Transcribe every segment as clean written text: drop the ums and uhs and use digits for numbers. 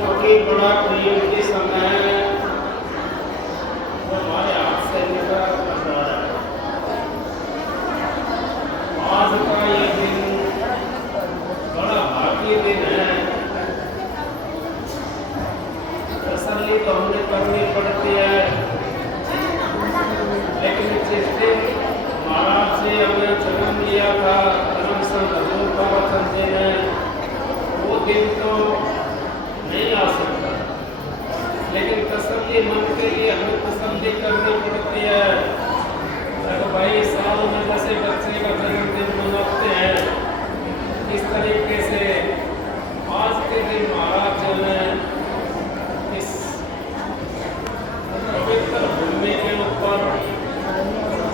क्योंकि बड़ा कीमती समय हमारे हाथ से निकल रहा है। आज का ये दिन बड़ा भाग्य दिन है। तसल्ली तो हमें करनी पड़ती है, लेकिन जिस दिन महाराज जी हमने जन्म लिया था, धर्म संत हजूर प्रवचन जी ने, वो दिन तो नहीं आ सकता, लेकिन तसल्ली मन के लिए हमें तसल्ली करनी पड़ती है। तो भाई साल में जैसे बच्चे का जन्मदिन मनाते हैं, इस तरीके से आज के दिन महाराज जी ने इस पवित्र भूमि के ऊपर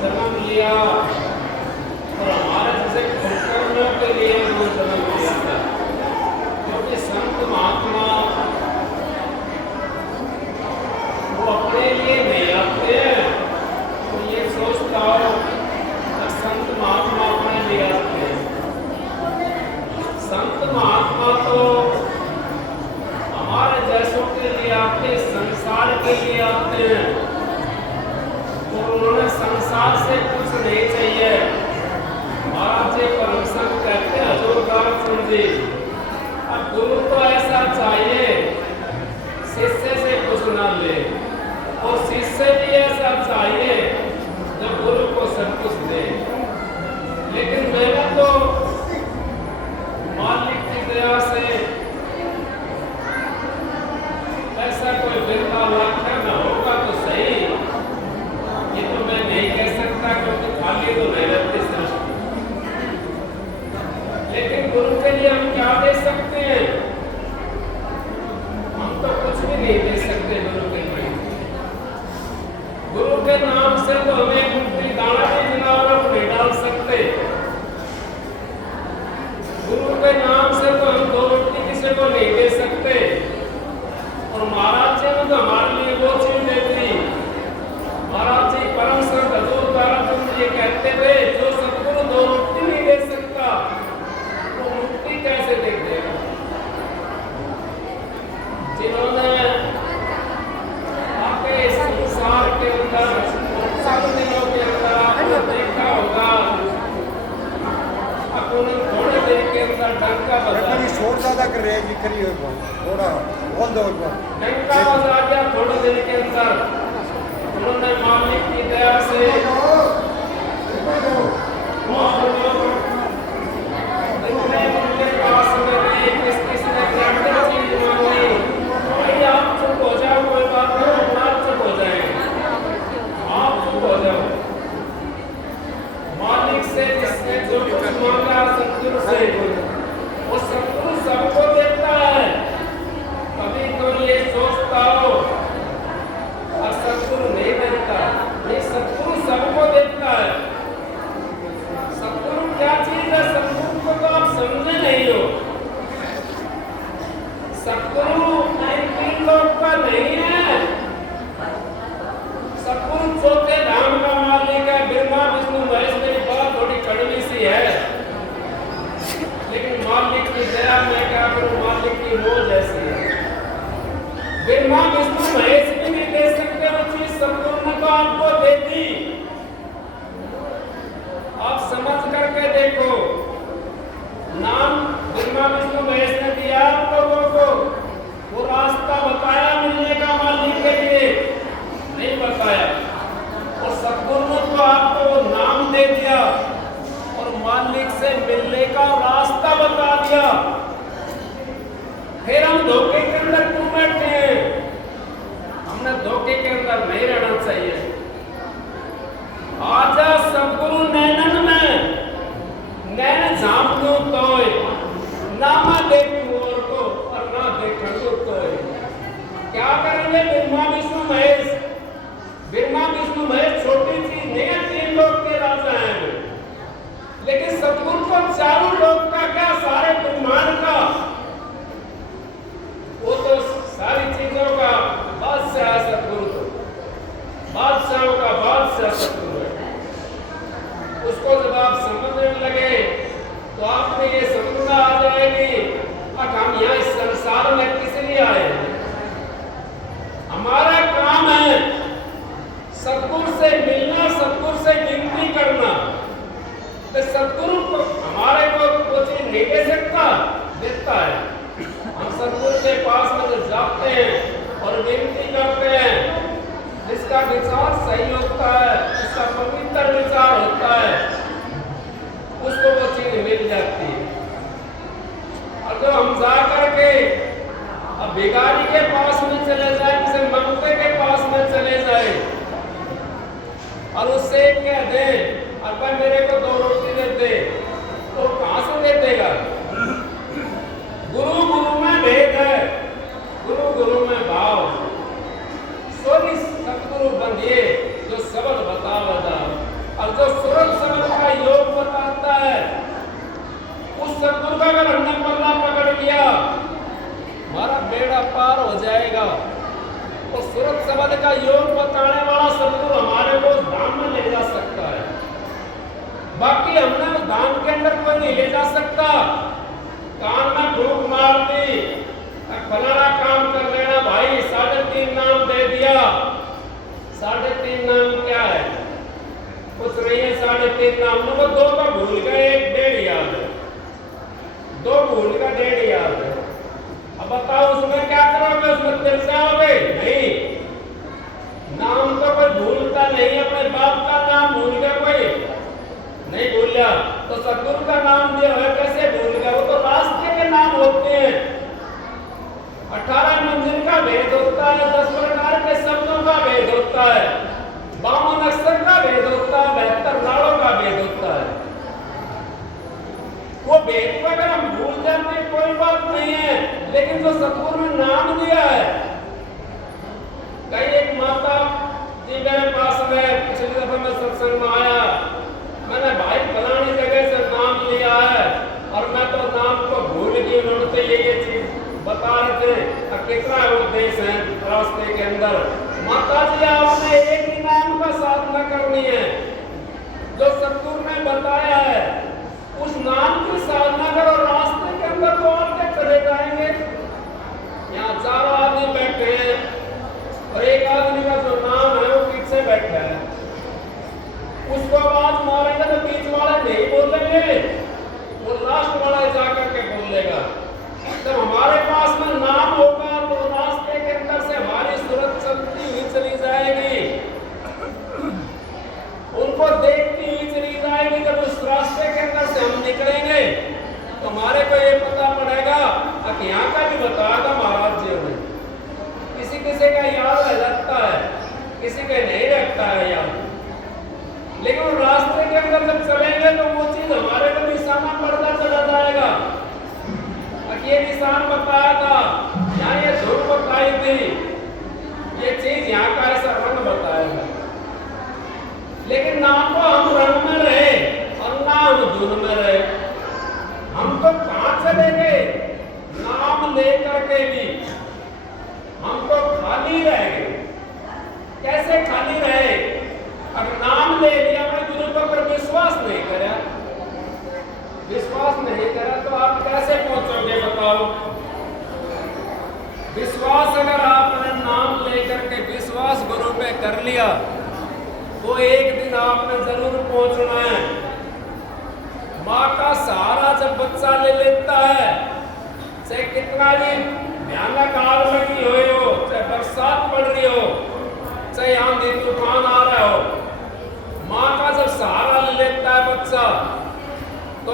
जन्म लिया और हमारे जैसे कुलकर्मियों के लिए वो जन्म लिया था। क्योंकि संत महात्मा वो अपने लिए नहीं आते हैं, तो ये सोचता हो कि संत महात्मा अपने लिए आते हैं। संत महात्मा तो हमारे जैसों के लिए आते, संसार के लिए आते हैं, और उन्होंने संसार से कुछ नहीं चाहिए। महाराज जी परम संत कहते हैं हजूर प्रवचन जी, अब गुरु तो ऐसा चाहिए शिष्य से कुछ ना ले, और शिष्य भी ऐसा चाहिए जो गुरु को सब कुछ दे। लेकिन मैंने तो मालिक की दया से ऐसा कोई बिरला वाक्य न होगा तो सही, ये तो मैं नहीं कह सकता, क्योंकि खाली तो नहीं रहती सृष्टि। लेकिन गुरु के लिए हम क्या दे सकते हैं? हम तो कुछ भी नहीं दे सकते गुरु के लिए। गुरु के नाम से तो हमें मुट्ठी दाना भी जनावरों को नहीं डाल सकते। गुरु के नाम से तो हम 2 रोटी किसी को नहीं दे सकते। और महाराज जी ने तो हमारे लिए वो चीज दे दी। महाराज जी परम संत हजूर प्रवचन ये कहते थे, जो सतगुरु 2 रोटी नहीं दे सकता, वो मुट्ठी कैसे दे देगा? जिन्होंने आपके संसार के अंदर सब दिनों के अंदर आपने देखा होगा, अपन थोड़े देर के अंदर डंका बजा, शोर ज्यादा कर रहे हैं, करिए थोड़ा बोल दो। डंका बजा दिया थोड़े देर के अंदर। उन्होंने मालिक की दया से इतने उनके पास में किसने क्या चीज मांगी, भाई आप चुप हो जाओ, कोई बात नहीं, आप चुप हो जाएंगे, आप चुप हो जाओ। मालिक से जिसने जो कुछ मांगा सतगुरु से, वो सतगुरु सबको देता है। कभी तो ये सोचता हो और सतगुरु नहीं देता, नहीं, सतगुरु सबको देता है। सतगुरु क्या चीज है? सतगुरु को तो आप समझे नहीं हो। सतगुरु 3 लोक का नहीं है। सतगुरु 4 धाम का मालिक है। ब्रह्मा विष्णु महेश, मेरी बात थोड़ी कड़वी सी है, लेकिन मालिक की दया में क्या करूं, मालिक की मोह जैसी है। ब्रह्मा विष्णु महेश भी नहीं दे सकते वो चीज, सतगुरु ने तो आपको दे दी। आप समझ करके देखो, नाम ब्रह्मा विष्णु महेश ने दिया आप लोगों को, वो रास्ता बताया मिलने का मालिक के लिए? नहीं बताया। और सतगुरु ने तो आपको नाम दे दिया और मालिक से मिलने का रास्ता बता दिया। फिर हम धोखे के अंदर क्यों बैठे हैं? हमने धोखे के अंदर नहीं रहना चाहिए। आजा सतगुरु नैनन में नैन झांप दूं तोय, ना मैं देखूं और को और ना देखूं तोय। क्या करेंगे ब्रह्मा विष्णु महेश? ब्रह्मा विष्णु महेश छोटी चीज नहीं है, 3 लोक के राजा हैं, लेकिन सतगुरु को चारों लोक का क्या, सारे ब्रह्मांड का, वो तो सारी चीजों का बादशाह है। सतगुरु तो बादशाहों का बादशाह सतगुरु है। उसको शब्द का योग बताता है। उस सतगुरु का अगर हमने पल्ला पकड़ लिया, हमारा बेड़ा पार हो जाएगा। तो सूरत शब्द का योग बताने वाला सतगुरु हमारे को धाम में ले जा सकता है। बाकी हमने उस धाम के अंदर कोई नहीं ले जा सकता। कान में फूंक मार दी, फलाना काम कर लेना भाई, 3.5 नाम दे दिया। 3.5 नाम क्या है? कुछ नहीं है। 3.5 नाम में वो 2 का भूल गए, 1 1.5 याद है। 2 भूल का 1.5 याद है। अब बताओ उसमें क्या करोगे? उसमें तिर जाओगे? नहीं। नाम तो कोई भूलता नहीं। अपने बाप का नाम भूल गया कोई? नहीं भूलिया। तो सतगुरु का नाम जो है कैसे भूल गया? वो तो रास्ते के नाम होते हैं। 18 मंजिल का भेद होता है, 10 प्रकार के शब्दों का भेद होता है, 52 अक्षर का भेद होता है, 72 नाड़ों का भेद होता है। वो भेद को अगर हम भूल जाते हैं कोई बात नहीं है, लेकिन जो सतगुरु ने नाम दिया है। कई एक माता जी मेरे पास में पिछली दफा मैं सत्संग में आया, मैंने भाई फलानी जगह से नाम लिया है और मैं तो नाम को भूल गई। उन्होंने तो ये चीज बता रहे थे, कितना उद्देश्य है रास्ते के अंदर। माता जी आपने एक ही नाम का साधना करनी है जो सतगुरु ने बताया है। उस नाम की साधना करो, रास्ते के अंदर दौड़ते चले जाएंगे। यहाँ 4 आदमी बैठे हैं और एक आदमी का जो नाम है वो पीछे बैठा है। उसको आवाज मारेंगे तो बीच वाले नहीं बोलेंगे, वो लास्ट वाला जाकर के बोलेगा। जब हमारे पास में नाम होगा तो रास्ते के अंदर से हमारी सूरत चलती हुई चली जाएगी, उनको देखती हुई चली जाएगी। जब उस रास्ते के अंदर से हम निकलेंगे तो हमारे को ये पता पड़ेगा कि यहाँ का भी बताया था महाराज जी ने। किसी किसी का याद रहता है, किसी का नहीं रहता है याद, लेकिन रास्ते के अंदर जब चलेंगे तो वो चीज हमारे को निशाना पड़ता चला जाएगा। ये निशान बताया था, यहाँ ये धुन बताई थी, ये चीज यहाँ का ऐसा रंग बताया था। लेकिन ना तो हम रंग में रहे और ना हम धुन में रहे। हम तो कहाँ चले गए? नाम लेकर के भी हम तो खाली रह गए। कैसे खाली रहे? अब नाम ले लिया, मैं गुरु पर विश्वास नहीं करा, विश्वास नहीं करा तो आप कैसे पहुंचोगे बताओ? विश्वास अगर आपने नाम लेकर के विश्वास गुरु पे कर लिया तो एक दिन आपने जरूर पहुंचना है। माँ का सहारा जब बच्चा ले लेता है, चाहे कितना भी भयानक आग लगी हो, चाहे बरसात पड़ रही हो, चाहे आंधी तूफान आ रहा हो, माँ का जब सहारा ले लेता है बच्चा तो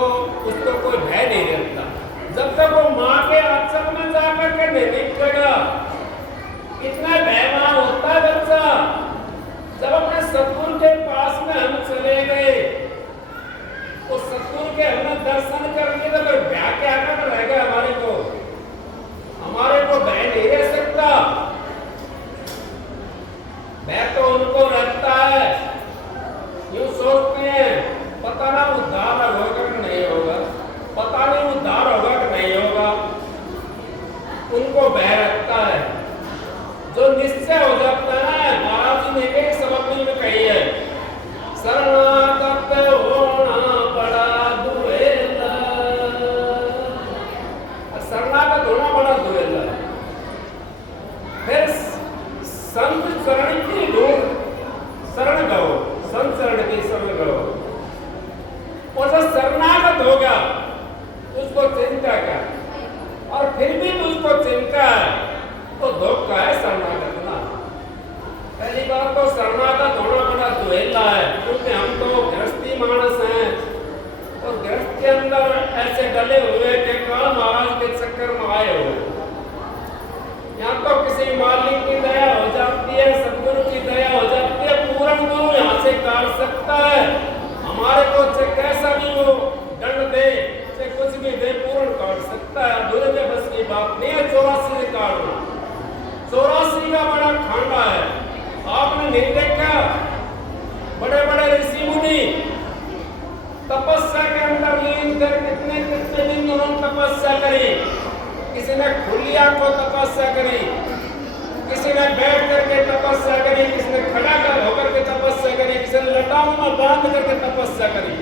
उसको कोई भय नहीं रहता। जब तक वो माँ के आंचल में जाकर के नहीं निकलेगा, इतना भयमान होता है बच्चा। जब अपने सतगुरु के पास में हम चले गए, तो सतगुरु के हमने दर्शन कर लिए तो भय क्या कर रहेगा? हमारे को भय नहीं रह सकता। भय तो उनको रहता है, यूं सोचते हैं पता ना उद्धार होगा कि नहीं होगा, पता नहीं उद्धार होगा कि नहीं होगा। उनको भय रखता है। जो निश्चय हो जाता है, महाराज जी ने एक सबक में कही है, शरणागत होना बड़ा दुहेला। शरणागत होना बड़ा दुहेला। फिर संत चरण की ढूंढ शरण गो, संत चरण की शरण गो। और जो शरणागत होगा उसको चिंता का, और फिर भी उसको चिंता है तो धोखा है शरणागत ना। पहली बात तो शरणागत होना बड़ा दुहेला है, क्योंकि हम तो गृहस्थी मानस हैं और गृहस्थ के अंदर ऐसे डले हुए के काल महाराज के चक्कर में आए हो। यहाँ तो किसी मालिक की दया हो जाती है, सदगुरु की दया हो जाती है, पूर्ण गुरु यहाँ से काट सकता है। हमारे को कैसा भी वो दंड दे, से कुछ भी दे, पूर्ण काट सकता है। दूर के बस की बात नहीं है 84 से काटना। 84 का बड़ा खांडा है। आपने नहीं देखा बड़े बड़े ऋषि मुनि खुली आंखों तपस्या करी, किसी ने बैठ करके तपस्या करी, किसी ने खड़ा कर होकर के तपस्या करी, किसी ने लटाओं में बांध करके तपस्या करी।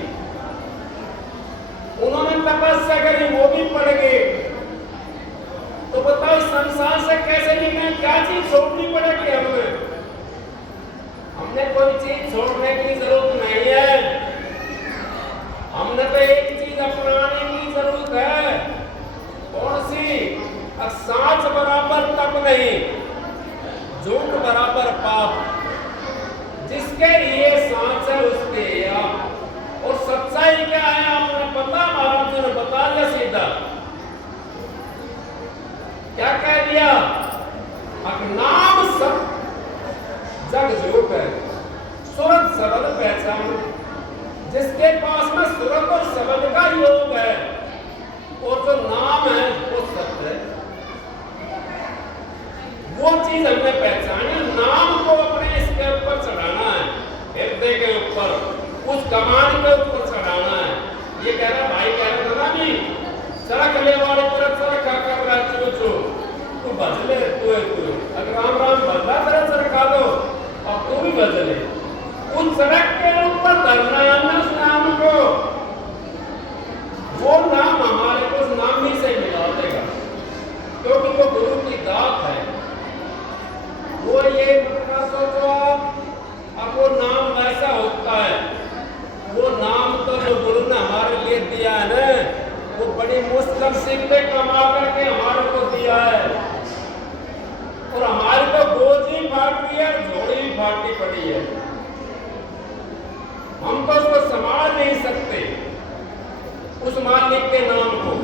उन्होंने तपस्या करी, वो भी पड़ गए। तो बताओ संसार से कैसे निकले? क्या चीज छोड़नी पड़ेगी हमें? हमने कोई चीज छोड़ने की जरूरत नहीं है, हमने तो एक चीज अपनाने की जरूरत है। कौन सी? साँच बराबर तप नहीं, झूठ बराबर पाप। जिसके लिए सांस है उसके आप। और सच्चाई क्या है आपने पता? महाराज जी ने बता दिया सीधा। क्या कह दिया? नाम सब जग झूठ है, सूरत शब्द पहचान। जिसके पास में सूरत और शब्द का योग है और जो नाम है वो सत्य है। वो चीज हमने पहचानी, नाम को अपने इसके ऊपर चढ़ाना है, हृदय के ऊपर, उस कमान के ऊपर चढ़ाना है। ये कह रहा भाई, कह रहा था ना भी सड़क ले वाले तरफ सड़क कर रहा है, तू बजले तू अगर राम राम बदला तरह सरका दो अब तू भी बजले। उस सड़क के ऊपर धरना है उस नाम को, वो नाम हमारे को उस नाम ही से मिला देगा, क्योंकि वो गुरु की दात है। वो ये मत सोचो आप, अब वो नाम वैसा होता है, वो नाम तो जो गुरु ने हमारे लिए दिया है ना, वो बड़ी मुश्किल से कमा करके हमारे को दिया है। और हमारे को गोजी फाट रही है, झोड़ी फाटी पड़ी है, हम तो उसको संभाल नहीं सकते उस मालिक के नाम को,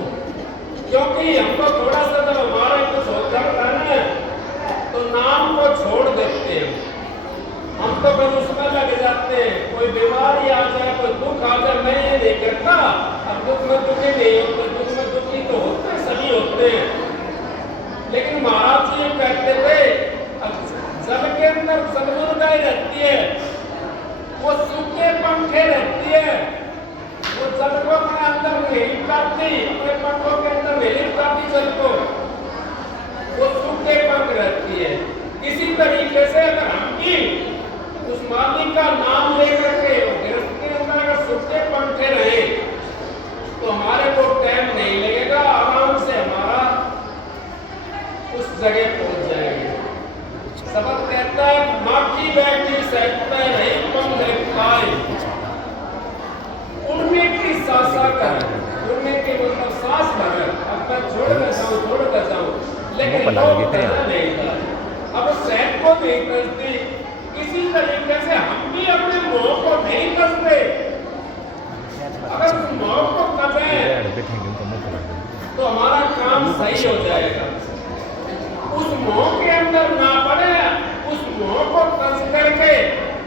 क्योंकि हमको थोड़ा सा जब हमारा कुछ होता है तो नाम को छोड़ देते हैं। हम तो फिर उसमें लग जाते हैं, कोई बीमारी आ जाए, कोई दुख आ जाए, मैं ये नहीं करता। अब दुख में दुखी नहीं होते, दुख में दुखी तो होते हैं, सभी होते हैं। लेकिन महाराज जी कहते थे अब जल के अंदर सदगुरु गाय रहती है, वो सूखे पंखे रहती है, वो जल को अपने अंदर नहीं करती, अपने पंखों के अंदर नहीं करती जल को, वो सूखे पंख रहती है। किसी तरीके से अगर हम भी उस मालिक का नाम लेकर के गृहस्थ के अंदर अगर सूखे पंखे रहे तो हमारे को टाइम नहीं लगेगा, आराम से हमारा उस जगह पहुंच जाएंगे। सबक कहता है माखी बैठी सहता नहीं पंख खाए, उड़ने की सासा कर, उड़ने के मतलब सांस भर, अब मैं छोड़ कर जाऊं, लेकिन लोग नहीं था। अब सहत को नहीं करती, किसी तरीके से हम भी अपने मोह को नहीं कसते। अगर उस मोह को कसें तो हमारा काम सही हो जाएगा। उस मोह के अंदर ना पड़े, उस मोह को कस करके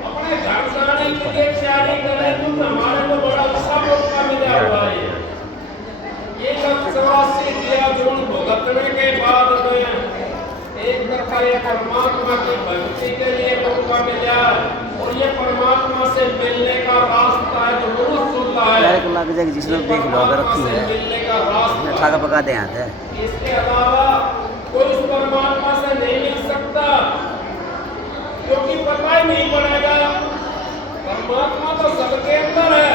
अपने घर जाने के लिए तैयारी करें तो हमारे को बड़ा अच्छा मौका मिला हुआ है। ये 84 दिया जून भुगतने के बाद में एक दफा ये परमात्मा की भक्ति के लिए मौका मिला, और ये परमात्मा से मिलने का रास्ता है जो बहुत सुंदर है। लग जाएगी जिसमें देख लो अगर रखी है मिलने का रास्ता ठा पका दे आते। इसके अलावा कोई उस परमात्मा से नहीं मिल सकता, क्योंकि पता ही नहीं पड़ेगा। परमात्मा तो सबके अंदर है,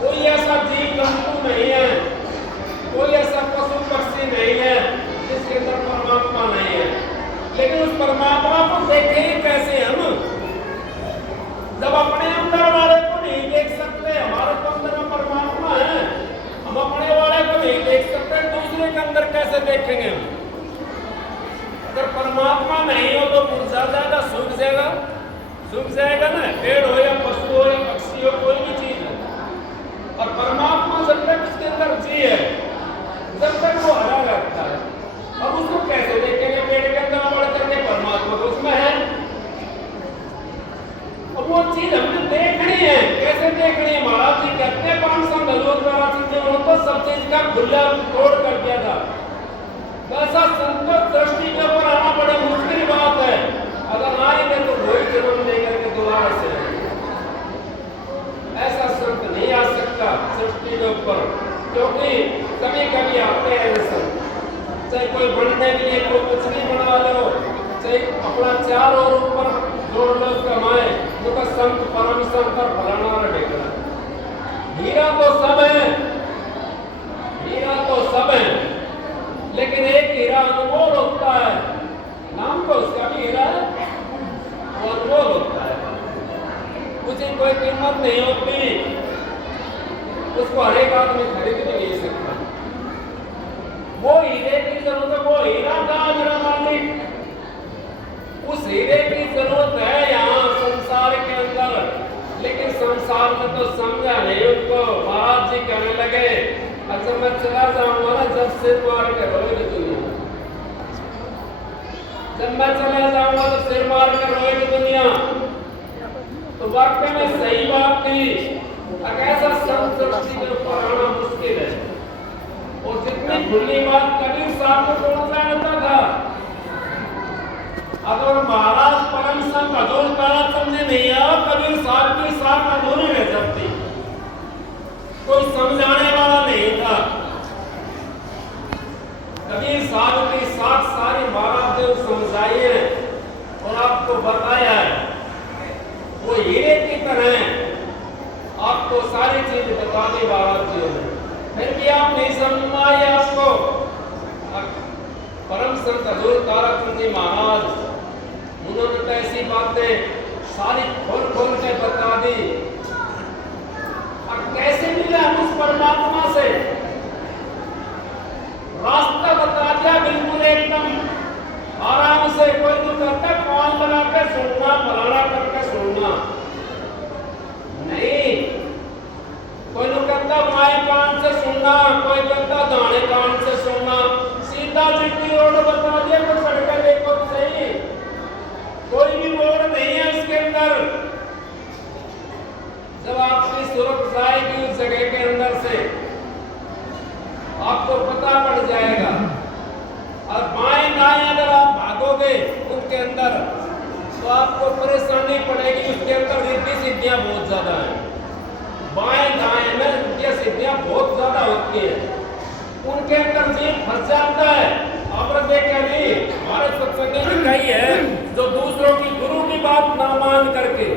कोई ऐसा जीव जंतु नहीं है, कोई ऐसा पशु पक्षी नहीं है जिसके अंदर परमात्मा नहीं है। लेकिन उस परमात्मा को देखें कैसे हम, जब अपने अंदर वाले को नहीं देख सकते, हमारे तो अंदर में परमात्मा है, हम अपने वाले को नहीं देख सकते, दूसरे के अंदर कैसे देखेंगे हम? अगर परमात्मा नहीं हो तो मुरझा जाएगा, सूख जाएगा ना, पेड़ हो या पशु हो या पक्षी हो, कोई भी चीज है। और परमात्मा जब तक उसके अंदर जी है, जब तक वो हरा रहता है। अब उसको कैसे देखेंगे? पेड़ के अंदर बढ़ करके परमात्मा तो उसमें है। अब वो चीज हमने देखनी है, कैसे देखनी है? महाराज जी कहते हैं 500 तो सब चीज का खुला तोड़ कर दिया था। ऐसा संतोष दृष्टि के ऊपर आना बड़ी मुश्किल बात है। अगर आएंगे तो वही जन्म लेकर के दोबारा से, ऐसा संत नहीं आ सकता सृष्टि के ऊपर, क्योंकि कभी कभी आते हैं संत चाहे कोई बनने के लिए कोई कुछ नहीं बना लो, चाहे अपना चार और ऊपर जोड़ लो कमाए, जो का संत परम संत फलाना रहेगा। हीरा तो सब है, हीरा तो सब है, लेकिन एक हीरा अनमोल होता है, नाम तो उसका भी हीरा है, वो अनमोल होता है, उसकी कोई कीमत नहीं होती, उसको हर एक आदमी खरीद भी नहीं सकता। वो हीरे की जरूरत है, वो हीरा कहाँ मेरा मालिक, उस हीरे की जरूरत है यहाँ संसार के अंदर, लेकिन संसार में तो समझा नहीं उनको। महाराज जी कहने लगे अच्छा मैं चला जाऊंगा ना, जब सिर मार के रोएगी दुनिया, जब मैं चला जाऊंगा तो सिर मार के रोएगी दुनिया। तो वाकई में सही बात थी, ऐसा संस्कृति में ऊपर आना मुश्किल है। और जितनी खुली बात कबीर साहब को कौन जानता था, अगर महाराज परम संत हजूर काला समझे नहीं आया, कबीर साहब की साथ अधूरी रह सकती, कोई समझाने वाला नहीं था। कबीर साहब की साथ सारी महाराज जो समझाई है और आपको बताया है, वो हीरे की तरह आपको सारी चीज बता दी महाराज जी ने, फिर भी आप नहीं समझ में आई आपको। परम संत हजूर ताराचंद जी महाराज, उन्होंने तो ऐसी बातें सारी खोल खोल के बता दी। और कैसे मिले हम उस परमात्मा से, रास्ता बता दिया बिल्कुल एकदम आराम से। कोई तो कहता कान बना के सुनना, फलाना करके सुनना नहीं, कोई तो कहता बाएं कान से सुनना, कोई कहता दाहिने कान से सुनना, सीधा चिट्ठी रोड बता दिया, कोई सड़कें देखो सही, कोई भी मोड़ नहीं है इसके अंदर। जब आपकी सूरत जाएगी उस जगह के अंदर से, आपको पता पड़ जाएगा। और बाएं दाएं अगर आप भागोगे उनके अंदर तो आपको परेशानी पड़ेगी। उसके अंदर रिद्धि सिद्धियां बहुत ज्यादा है, बाएं दाएं में रिद्धियां सिद्धियां बहुत ज्यादा होती है, उनके अंदर जीव फंस जाता है। आपने देखा नहीं, हमारे सत्संग में कही है, जो दूसरों की गुरु की बात ना मान करके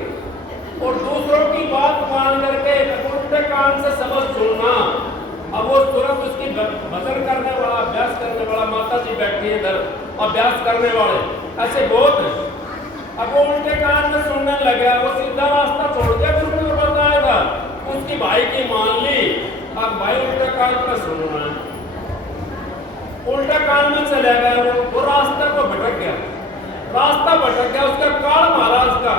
और दूसरों की बात मान करके उल्टे कान से सबक सुनना। अब वो तुरंत उसकी भजन करने वाला, अभ्यास करने वाला, माता जी बैठी है इधर अभ्यास करने वाले ऐसे बहुत है। अब वो उल्टे कान में सुनने लगा, वो सीधा रास्ता छोड़ दिया, गुरु ने बताया था, उसकी भाई की मान ली। अब भाई उल्टे कान में सुन रहा है, उल्टा कान में चला गया, वो रास्ते को भटक गया, रास्ता भटक गया उसका। काल महाराज का,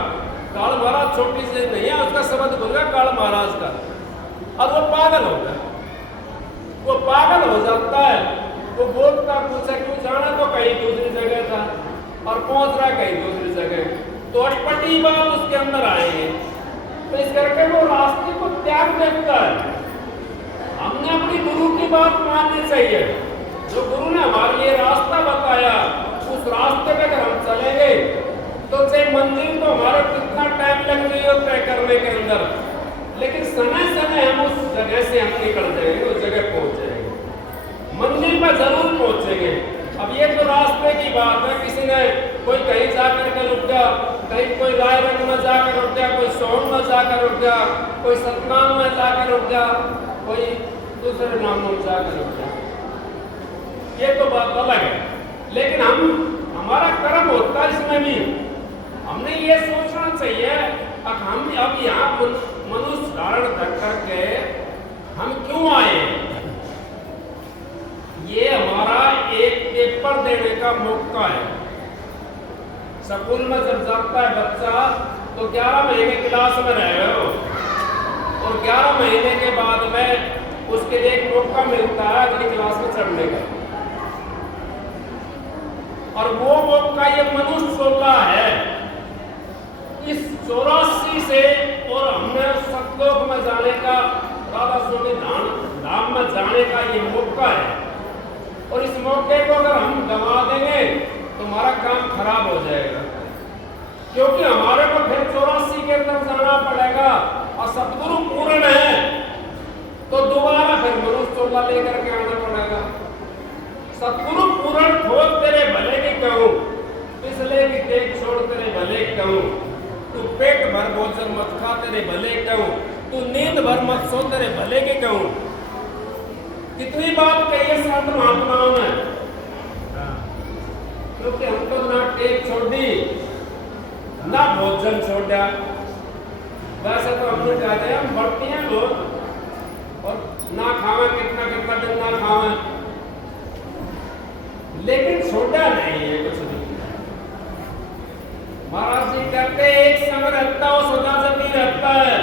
काल महाराज छोटी सी नहीं है, उसका शब्द बोल गया काल महाराज का। अब वो पागल हो गया, वो पागल हो जाता है। वो बोलता पूछा क्यों जाना, तो कहीं दूसरी जगह था और पहुंच रहा कहीं दूसरी जगह, तो अटपटी बात उसके अंदर आएंगे। तो इस करके वो रास्ते को त्याग देता है। हमने अपनी गुरु की बात माननी चाहिए, जो गुरु ने हमारे लिए रास्ता बताया, उस रास्ते पे अगर हम चलेंगे तो चाहे मंजिल तो हमारा कितना टाइम लग रही हो तय करने के अंदर, लेकिन समय समय हम उस जगह से हम निकल जाएंगे, उस जगह पहुंच जाएंगे, मंजिल पर जरूर पहुंचेंगे। अब ये तो रास्ते की बात है, किसी ने कोई कहीं जाकर के रुक गया, कहीं कोई रायरंग में जाकर रुक गया, कोई सोन में जाकर रुक गया, कोई सतनाम में जाकर रुक गया, कोई दूसरे नामों में जाकर रुक गया, ये तो बात अलग है। लेकिन हमारा कर्म होता है इसमें भी। हमने ये सोचना चाहिए हम अब यहाँ मनुष्य धारण करके हम क्यों आए। ये हमारा एक पेपर देने का मौका है। स्कूल में जब जाता है बच्चा तो 11 महीने क्लास में रह गए हो, और 11 महीने के बाद में उसके लिए एक मौका मिलता है अगली क्लास में चढ़ने का, और वो मौका ये मनुष्य 16 है। इस 84 से और हमने सतलोक में जाने का, राधा स्वामी धाम में जाने का ये मौका है, और इस मौके को अगर हम गंवा देंगे तो हमारा काम खराब हो जाएगा, क्योंकि हमारे को फिर 84 के अंदर जाना पड़ेगा। और सतगुरु पूर्ण है तो दोबारा फिर मनुष्य 16 लेकर के आना पड़ेगा। सतगुरु लेके कहूँ कितनी बात कही है संत महात्माओं ने, क्योंकि हम तो ना टेक छोड़ी ना भोजन छोड़ा। वैसे तो हमने कहते हैं हम बढ़ती हैं लोग और ना खावे कितना कितना दिन ना खावे, लेकिन छोड़ा नहीं है कुछ भी। महाराज जी कहते एक संग रहता वो सदा जगी रहता है,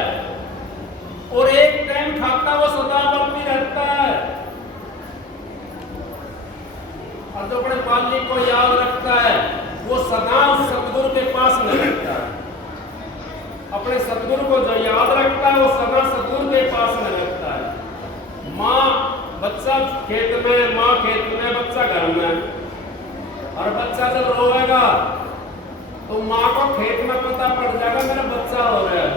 और एक टाइम खाता वो सदा बलती रहता है। और जो अपने मालिक को याद रखता है वो सदा सतगुरु के पास में रहता है। अपने सतगुरु को जो याद रखता है वो सदा सतगुरु के पास में रहता है। माँ बच्चा खेत में, माँ खेत में, बच्चा घर में, और बच्चा जब रोएगा तो माँ को खेत में पता पड़ जाएगा मेरा बच्चा हो रहा है।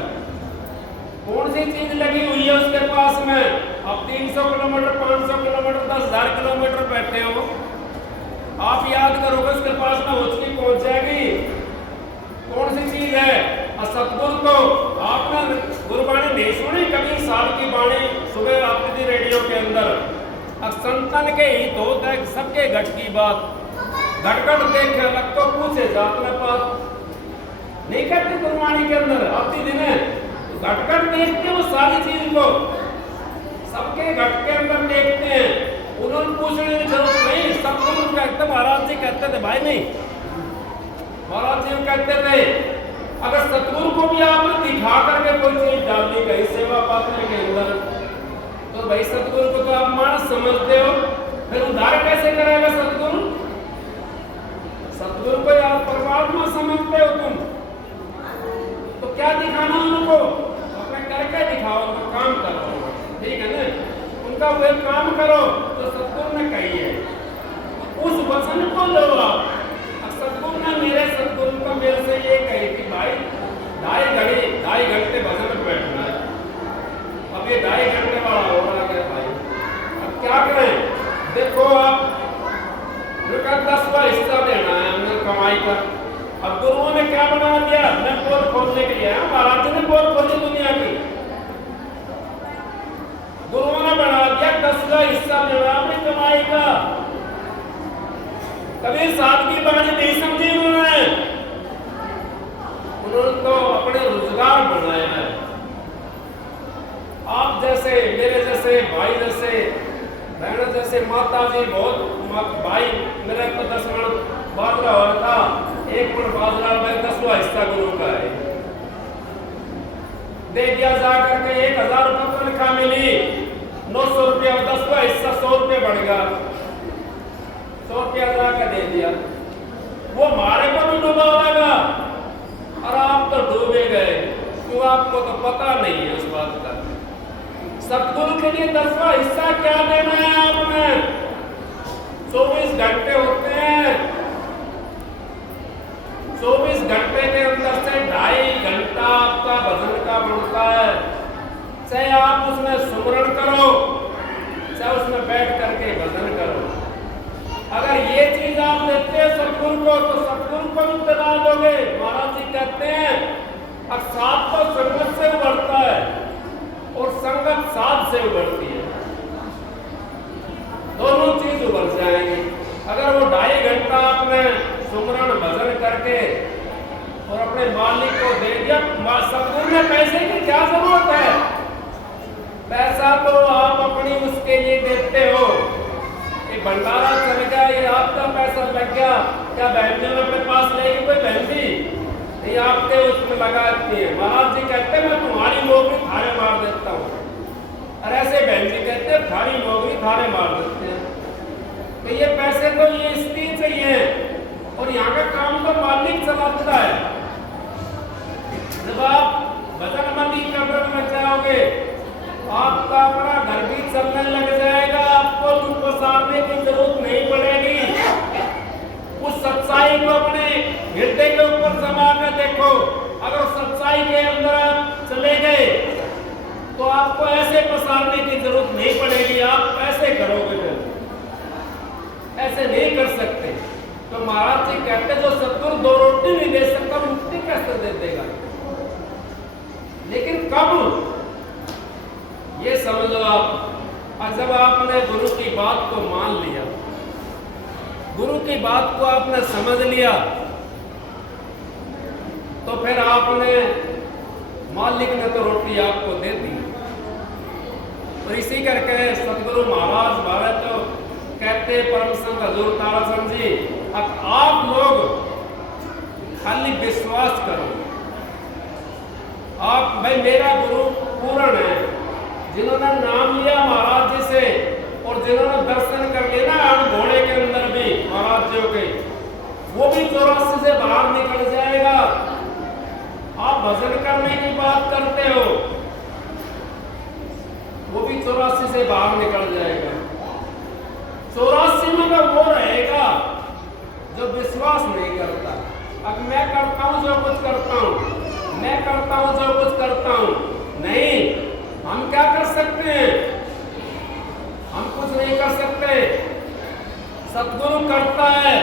कौन सी चीज लगी हुई है उसके पास में। आप 300 किलोमीटर, 500 किलोमीटर, 10,000 किलोमीटर बैठे हो, आप याद करोगे उसके पास में उसकी पहुंच जाएगी। कौन सी चीज है। सतगुरु को आपने गुरबाणी नहीं सुनी कभी, साल की बाणी सुबह आती थी रेडियो के अंदर, अब संतन के हित होता है सबके घट की बात, घट घट देखे अलग तो पूछे जात में बात नहीं कहते गुरबाणी के अंदर आती दिन है। घट घट देखते वो सारी चीज को सबके घट के अंदर देखते हैं, उन्होंने पूछने की जरूरत नहीं। सतगुरु कहते, महाराज जी कहते थे भाई नहीं, महाराज जी कहते थे अगर सतगुरु को भी आपने दिखा करके कोई चीज डाल दी कहीं सेवा पात्र के अंदर, तो भाई सतगुरु को तो आप मानस समझते हो, फिर उद्धार कैसे करेगा सतगुरु। सतगुरु को आप परमात्मा समझते हो तुम, तो क्या दिखाना उनको, अपने करके दिखाओ, उनका काम करो, ठीक है ना। उनका वे काम करो तो सतगुरु ने कही है, उस वचन को लो आप। सतगुरु ने सतगुरु को मेरे से ये कही कि भाई 2.5 घंटे भजन में बैठना है। अब ये 2.5 घंटे वाला हो रहा है भाई, अब क्या करें। देखो आप 10वां हिस्सा देना है हमने कमाई का। अब गुरुओं ने क्या बना दिया, मैं पोल खोलने के लिए आया, महाराज ने पोल खोली दुनिया की, गुरुओं ने बना दिया 10वां हिस्सा देना अपनी कमाई का। कभी साथ की बात नहीं समझी उन्होंने तो अपने रोजगार बनाया है। आप जैसे, मेरे जैसे भाई, जैसे बहनों, जैसे माता जी, बहुत भाई मेरे को 10 मन बाजरा हो रहा था, 1 मन बाजरा में 10वां हिस्सा गुरु का है, दे दिया जाकर के 1000 रुपये तनख्वाह मिली, 900 रुपया, 10वां हिस्सा 100 रुपये बढ़ गया, 100 रुपया जाकर दे दिया। वो हमारे को भी डुबाएगा और आप तो डूबे गए, क्यों आपको तो पता नहीं है उस बात का। सतगुरु के लिए 10वां हिस्सा क्या देना है आपने। 24 घंटे होते हैं, 24 घंटे के अंदर से 2.5 घंटा आपका भजन का बनता है। चाहे आप उसमें सुमरण करो, चाहे उसमें बैठ करके भजन करो। अगर ये चीज आप देते हैं सतगुरु को, तो सतगुरु को भी बना दोगे। महाराज जी कहते हैं अब साथ तो संगत से उभरता है और संगत साथ से उभरती है, दोनों चीज उभर जाएंगे। अगर वो 2.5 घंटा आपने सुमरण भजन करके और अपने मालिक को दे दिया, सतगुरु ने पैसे की क्या जरूरत है। पैसा तो आप अपनी उसके लिए देते हो, भंडारा चल गया, ये आपका पैसा लग गया, क्या बहन जी अपने पास लेगी कोई बहन जी नहीं, आपके उसमें लगाती है। महाराज जी कहते हैं मैं तुम्हारी नौकरी थारे मार देता हूँ, और ऐसे बहन जी कहते हैं थारी नौकरी थारे मार देते हैं। तो ये पैसे तो ये इसलिए चाहिए, और यहाँ का काम तो मालिक चलाता है। जब आप भजन मंदी करने लग जाओगे, आपका अपना घर भी चलने लग जाएगा, आपको उनको सामने की जरूरत नहीं पड़ेगी। उस सच्चाई को अपने हृदय के ऊपर समा कर देखो। अगर सच्चाई के अंदर आप चले गए तो आपको ऐसे पसारने की जरूरत नहीं पड़ेगी, आप ऐसे करोगे, फिर ऐसे नहीं कर सकते। तो महाराज जी कहते जो सतगुरु 2 रोटी नहीं दे सकता, मुक्ति कैसे दे देगा। लेकिन कब ये समझो आप। और जब आपने गुरु की बात को मान लिया, गुरु की बात को आपने समझ लिया, तो फिर आपने, मालिक ने तो रोटी आपको दे दी। और इसी करके सतगुरु महाराज भारत तो कहते परम संत हजूर ताराचंद जी, अब आप लोग खाली विश्वास करो। आप भाई मेरा गुरु पूर्ण है, जिन्होंने नाम लिया महाराज जी से और जिन्होंने दर्शन कर लिए ना घोड़े के अंदर भी महाराज जी के, वो भी 84 से बाहर निकल जाएगा। आप भजन करने की बात करते हो, वो भी 84 से बाहर निकल जाएगा। 84 में तो वो रहेगा जो विश्वास नहीं करता। अब मैं करता हूं जो कुछ करता हूं, मैं करता हूं जो कुछ करता हूं, नहीं, हम क्या कर सकते हैं? हम कुछ नहीं कर सकते। सतगुरु करता है।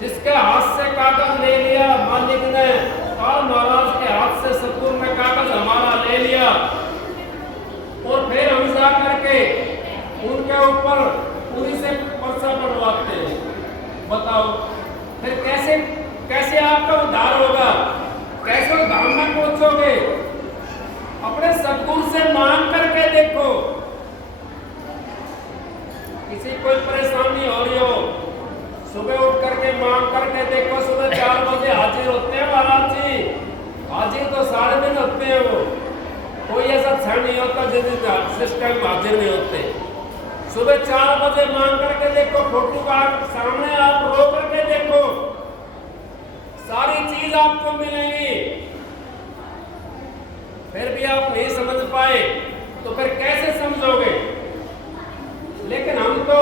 जिसके हाथ से कागज ले लिया मालिक ने, और महाराज के हाथ से सतगुरु ने कागज हमारा ले लिया, और फिर हम जा करके उनके ऊपर पूरी से पर्चा बढ़वाते हैं। बताओ फिर कैसे कैसे आपका उद्धार होगा? कैसे धाम में पहुंचोगे? अपने सतगुरु से मांग करके देखो। किसी कोई परेशानी हो रही हो, सुबह उठ करके मांग करके देखो। सुबह 4 बजे हाजिर होते हैं महाराज जी, हाजिर तो सारे दिन होते हैं। वो कोई ऐसा क्षण नहीं होता जिस दिन सिस्टम हाजिर नहीं होते। सुबह 4 बजे मांग करके देखो, फोटो का सामने आप रो करके देखो, सारी चीज आपको मिलेंगी। फिर भी आप नहीं समझ पाए तो फिर कैसे समझोगे? लेकिन हम तो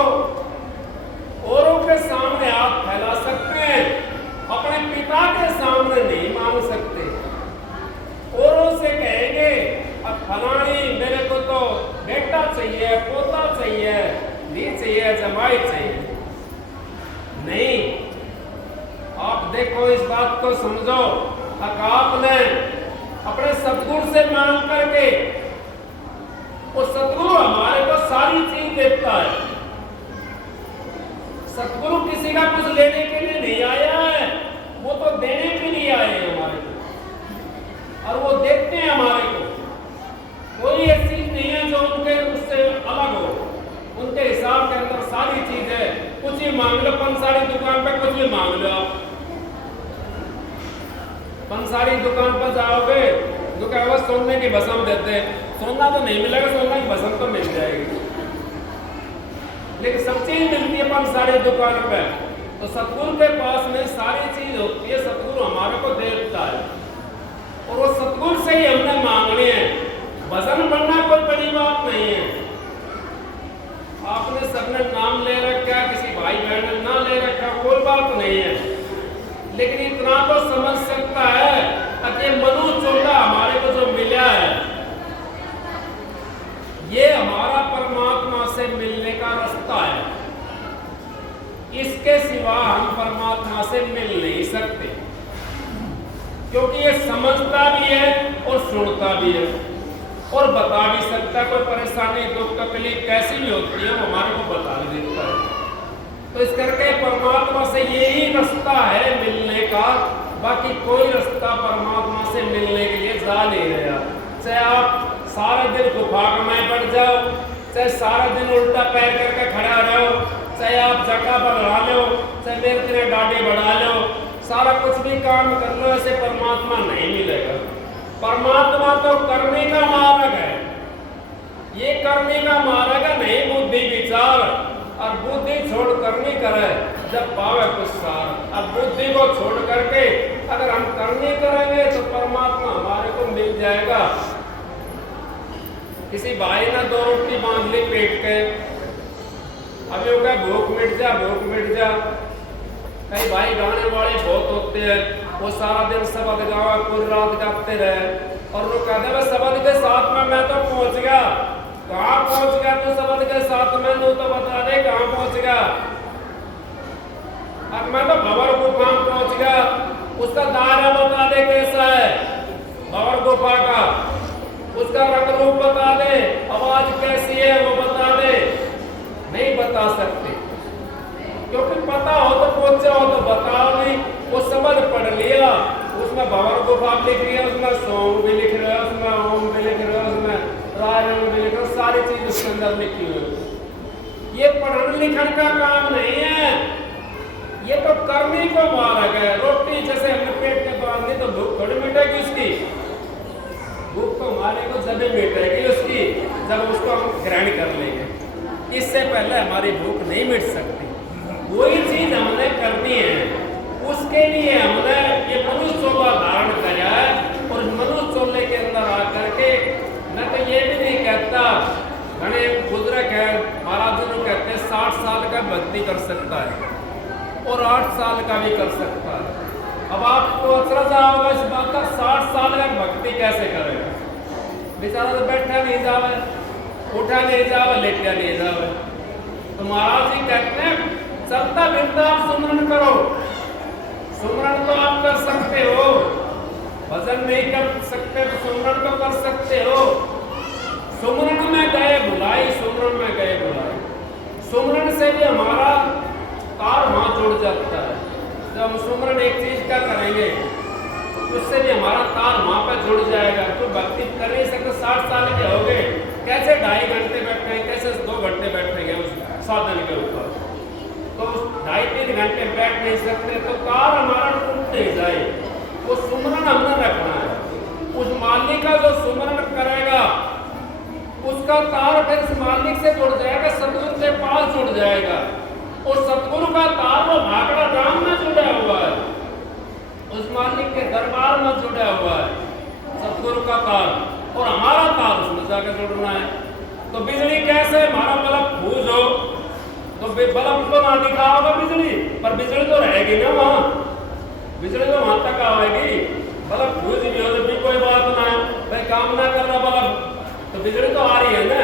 औरों के सामने आप फैला सकते हैं, अपने पिता के सामने नहीं मांग सकते। औरों से कहेंगे अब फलानी मेरे को तो बेटा चाहिए, पोता चाहिए, धी चाहिए, जमाई चाहिए। नहीं, आप देखो इस बात को समझो। आपने अपने सतगुरु से मांग करके, वो सतगुरु हमारे को सारी चीज देता है। सतगुरु किसी का कुछ लेने के लिए नहीं आया है, वो तो देने के लिए आए हैं हमारे को, और वो देते हैं हमारे को। कोई ऐसी चीज नहीं है जो उनके उससे अलग हो। उनके हिसाब के अंदर सारी चीज है। कुछ ही मांग लो, पंसारी दुकान पे कुछ भी मांग लो। आप पंसारी दुकान पर जाओगे तो क्या होगा? सोने की भस्म देते हैं। सोना तो नहीं मिलेगा, सोना की भस्म तो मिल जाएगी, लेकिन सब चीज मिलती है पंसारी दुकान पे। तो सतगुरु के पास में सारी चीज होती है। सतगुरु हमारे को देता है, और वो सतगुरु से ही हमने मांगनी है। भजन बनना कोई बड़ी बात नहीं है। आपने सबने नाम ले रखा, किसी भाई बहन ने ना ले रखा, कोई बात नहीं है। लेकिन इतना तो समझ सकता है कि मनु चोला हमारे को जो मिला है, ये हमारा परमात्मा से मिलने का रास्ता है। इसके सिवा हम परमात्मा से मिल नहीं सकते, क्योंकि ये समझता भी है और सुनता भी है और बता भी सकता है। कोई परेशानी, दुख, तकलीफ कैसी भी होती है वो हमारे को बता भी देता है। तो इस करके परमात्मा से यही रास्ता है मिलने का। बाकी कोई रास्ता परमात्मा से मिलने के लिए जा नहीं रहा। चाहे आप सारा दिन गुफा में पड़ जाओ, चाहे सारा दिन उल्टा पैर करके खड़ा रहो, चाहे आप जटा बढ़ा लो, चाहे मेरे तेरे गाड़ी बढ़ा लो, सारा कुछ भी काम कर लो, ऐसे परमात्मा नहीं मिलेगा। परमात्मा तो करने का मार्ग है। ये करने का मार्ग है, नहीं बुद्धि विचार। और बुद्धि छोड़ करनी करे जब पावे कुछ सार। अब बुद्धि को छोड़ करके अगर हम करनी करेंगे तो परमात्मा हमारे को मिल जाएगा। किसी भाई ने 2 रोटी बांध ली पेट के, अभी वो क्या भूख मिट जा, भूख मिट जा। कई भाई गाने वाले बहुत होते हैं, वो सारा दिन शब्द गावा, पूरी रात गाते रहे, और वो कहते हैं शब्द के साथ में मैं तो पहुंच गया। कहाँ पहुंच गया तू शब्द के साथ में? तू तो बता दे कहाँ पहुंच गया। अब मैं तो भंवर गुफा पहुंच गया, उसका दायरा बता दे कैसा है भंवर गुफा का। उसका रंग रूप बता दे, आवाज कैसी है वो बता दे, नहीं बता सकते। क्योंकि पता हो तो पूछा हो तो बताओ नहीं, वो समझ पढ़ लिया, उसमें भंवर गुफा लिख रही है, उसमें सोम भी लिख रहे हो, उसमें ओम भी लिख रहे हो, उसमें रायण भी लिख रहे हो, सारी चीज उसके अंदर लिखी हुई। ये पढ़ने लिखने का काम नहीं है, ये तो करनी को मार्ग है। रोटी जैसे हमने पेट के बांध दी तो भूख थोड़ी मिटेगी उसकी, भूख तो हमारे को जब मिटेगी उसकी जब उसको हम ग्रहण कर लेंगे, इससे पहले हमारी भूख नहीं मिट सकती। वही चीज हमने करनी है, उसके लिए हमने ये मनुष्य चोला धारण किया है। और मनुष्य चोले के अंदर आकर के मैं तो ये भी नहीं कहता, घने बुजुर्ग है महाराज जी कहते हैं 60 साल का भक्ति कर सकता है और 8 साल का भी कर सकता है। अब आपको अचरज होगा इस बात का, 60 साल का भक्ति कैसे करेगा? बेचारा तो बैठा नहीं जावे, उठा नहीं जावे, लेटा नहीं जावे। तो महाराज जी कहते हैं चलता फिरता आप सुमरन करो। सुमरन तो आप कर सकते हो, भजन नहीं कर सकते तो सुमरन तो कर सकते हो। सुमरन में गए बुलाई, सुमरन में गए बुलाई। सुमरन से भी हमारा तार वहां जुड़ जाता है। जब हम सुमरन एक चीज का करेंगे उससे भी हमारा तार वहां पर जुड़ जाएगा। तो भक्ति कर नहीं सकते, 60 साल के हो गए, कैसे 2.5 घंटे बैठे, कैसे 2 घंटे बैठेंगे उस साधन के ऊपर? तो 2.5-3 घंटे बैठ नहीं सकते, तो तार हमारा टूट नहीं जाए। वो सुमरन हमने रखना है। उस मालिक का जो सुमरन करेगा उसका तार फिर उस मालिक से जुड़ जाएगा, सतगुरु के पास जुड़ जाएगा। और सतगुरु का तार वो भागड़ा राम में जुड़ा हुआ है, उस मालिक के दरबार में जुड़ा हुआ है सतगुरु का तार, और हमारा तार उसमें जाकर जुड़ना है। तो बिजली कैसे? हमारा बल्ब फूज हो तो बल्ब तो ना दिखा होगा बिजली, पर बिजली तो रहेगी ना वहां, बिजली तो वहां तक आएगी। बल्ब फूज भी हो तो भी कोई बात ना है, भाई काम ना कर रहा बल्ब, तो बिजली तो आ रही है ना,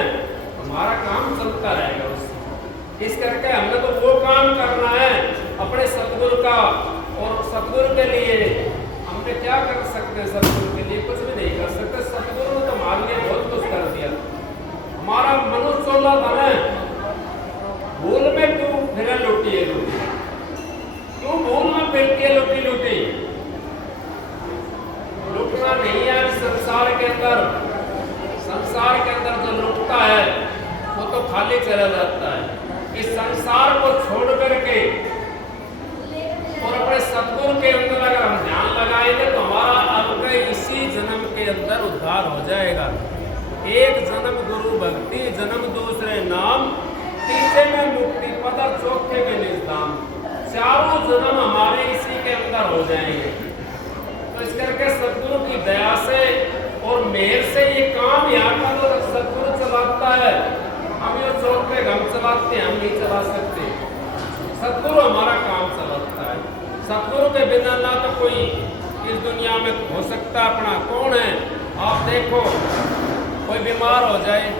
हमारा काम चलता रहेगा उससे। इस करके हमने तो वो काम करना है अपने सतगुरु का, और सतगुरु के लिए हमने क्या कर सकते हैं? सतगुरु के लिए कुछ भी नहीं कर सकते। सतगुरु ने तो हमारे लिए बहुत कुछ कर दिया। हमारा मनुष्य चोला था ना, भूल में क्यों फिर लुटी है लुटी, क्यों भूल में फिरती है लुटी लुटी? लुटना नहीं है संसार के अंदर। संसार के अंदर जो लुटता है वो तो खाली चला जाता है। इस संसार को छोड़ करके और अपने सतगुरु के अंदर अगर हम ध्यान लगाएंगे तो हमारा अपने इसी जन्म के अंदर उद्धार हो जाएगा। एक जन्म गुरु भक्ति, जन्म दूसरे नाम, तीसरे में मुक्ति पद, चौथे में निष्काम। चारों जन्म हमारे इसी के अंदर हो जाएंगे। तो इस करके सतगुरु की दया से और मेहर से ये काम यहाँ का तो सतगुरु चलाता है। हम ये छोड़ के हम चलाते हैं, हम नहीं चला सकते। सतगुरु हमारा काम चलाता है। सतगुरु के बिना ना तो कोई इस दुनिया में हो सकता अपना। कौन है? आप देखो, कोई बीमार हो जाए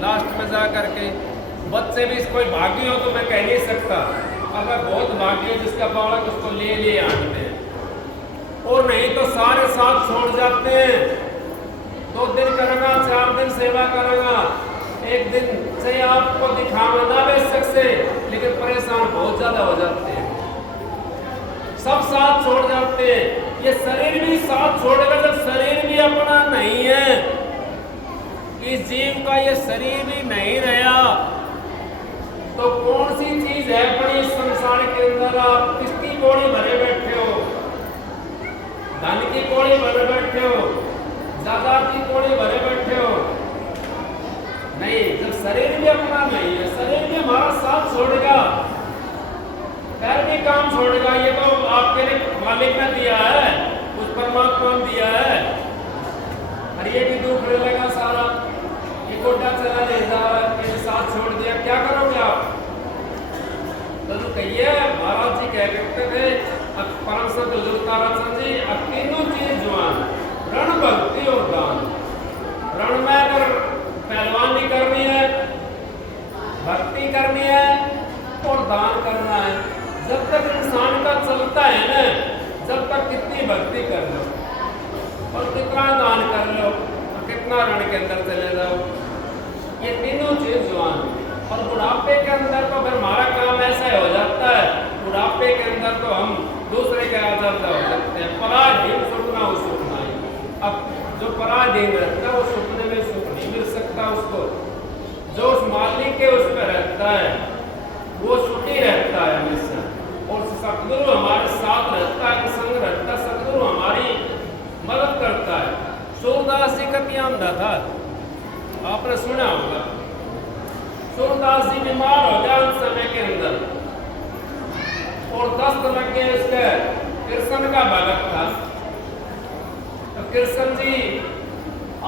लास्ट में जा करके, बच्चे भी कोई भागी हो तो मैं कह नहीं सकता, अगर बहुत भागी हो जिसका बालक उसको ले लिए आते हैं, और नहीं तो सारे साथ छोड़ जाते हैं। 2 दिन करेगा, 4 दिन सेवा करेगा, एक दिन से आपको दिखावा ना बेशक से, लेकिन परेशान बहुत ज्यादा हो जाते हैं। सब साथ छोड़ जाते हैं। ये शरीर भी साथ छोड़ेगा जब शरीर भी अपना नहीं है, इस जीव का ये शरीर भी नहीं रहा, तो कौन सी चीज है अपनी संसार के अंदर? आप किसकी पौड़ी भरे बैठे हो? धन की पौड़ी भरे बैठे हो, जायदाद की पौड़ी भरे बैठे हो? नहीं, जब शरीर भी अपना नहीं है, शरीर भी हमारा साथ छोड़ेगा, पैर भी काम छोड़ेगा। ये तो आपके लिए मालिक ने दिया है, उस परमात्मा ने दिया है, और ये भी दुख लगेगा सारा, ये गोटा चला ले जा रहा है, ये साथ छोड़ दिया, क्या करोगे आप? तो कहिए महाराज जी कह करते थे, परम संत हुजूर ताराचंद जी, तीनों चीज जवान, रण, भक्ति और दान। रण में अगर पहलवानी करनी है, भक्ति करनी है और दान करना है। जब तक इंसान का चलता है ना, जब तक कितनी भक्ति कर लो और कितना दान कर लो, पटना रण के अंदर चले जाओ, ये तीनों चीज जवान। और बुढ़ापे के अंदर तो फिर हमारा काम ऐसा हो जाता है, बुढ़ापे के अंदर तो हम दूसरे के आदर हो सकते हैं। पराधीन सुखना हो सुख नहीं। अब जो पराधीन रहता है वो सुखने में सुख नहीं मिल सकता उसको। जो उस मालिक के उस पर रहता है वो सुखी रहता है हमेशा। और सतगुरु हमारे साथ रहता है, संग रहता है, सतगुरु हमारी मदद करता है। सूरदास जी का क्या अंधा था, आपने सुना होगा। सूरदास जी बीमार हो गया उस समय के अंदर और दस्त लग गए उसके। कृष्ण का भगत था तो कृष्ण जी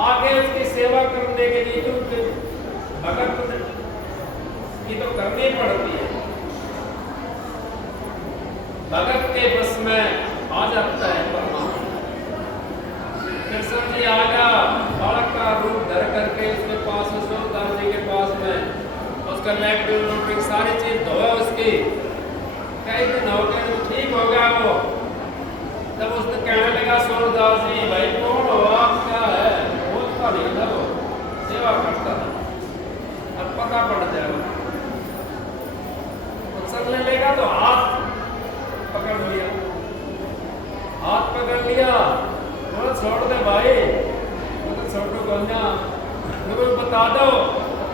आगे उसकी सेवा करने के लिए क्योंकि भगत की तो करनी पड़ती है, भगत के बस में आ जाता है परमात्मा। कृष्ण जी आ गया बालक का रूप धर करके उसके पास में, सूरदास जी के पास में, उसका लैट्रिन लूट्रिन सारी चीज धोया उसकी। कई दिन हो गए ठीक हो गया वो। तब उसने कहने लगा सूरदास जी भाई कौन हो आप, क्या है? बोलता नहीं था वो, सेवा करता था। अब पता पड़ जाएगा तो चलने लगा तो हाथ पकड़ लिया, हाथ पकड़ लिया, बोला छोड़ दे भाई। बोला छोटू कन्या मुझे बता दो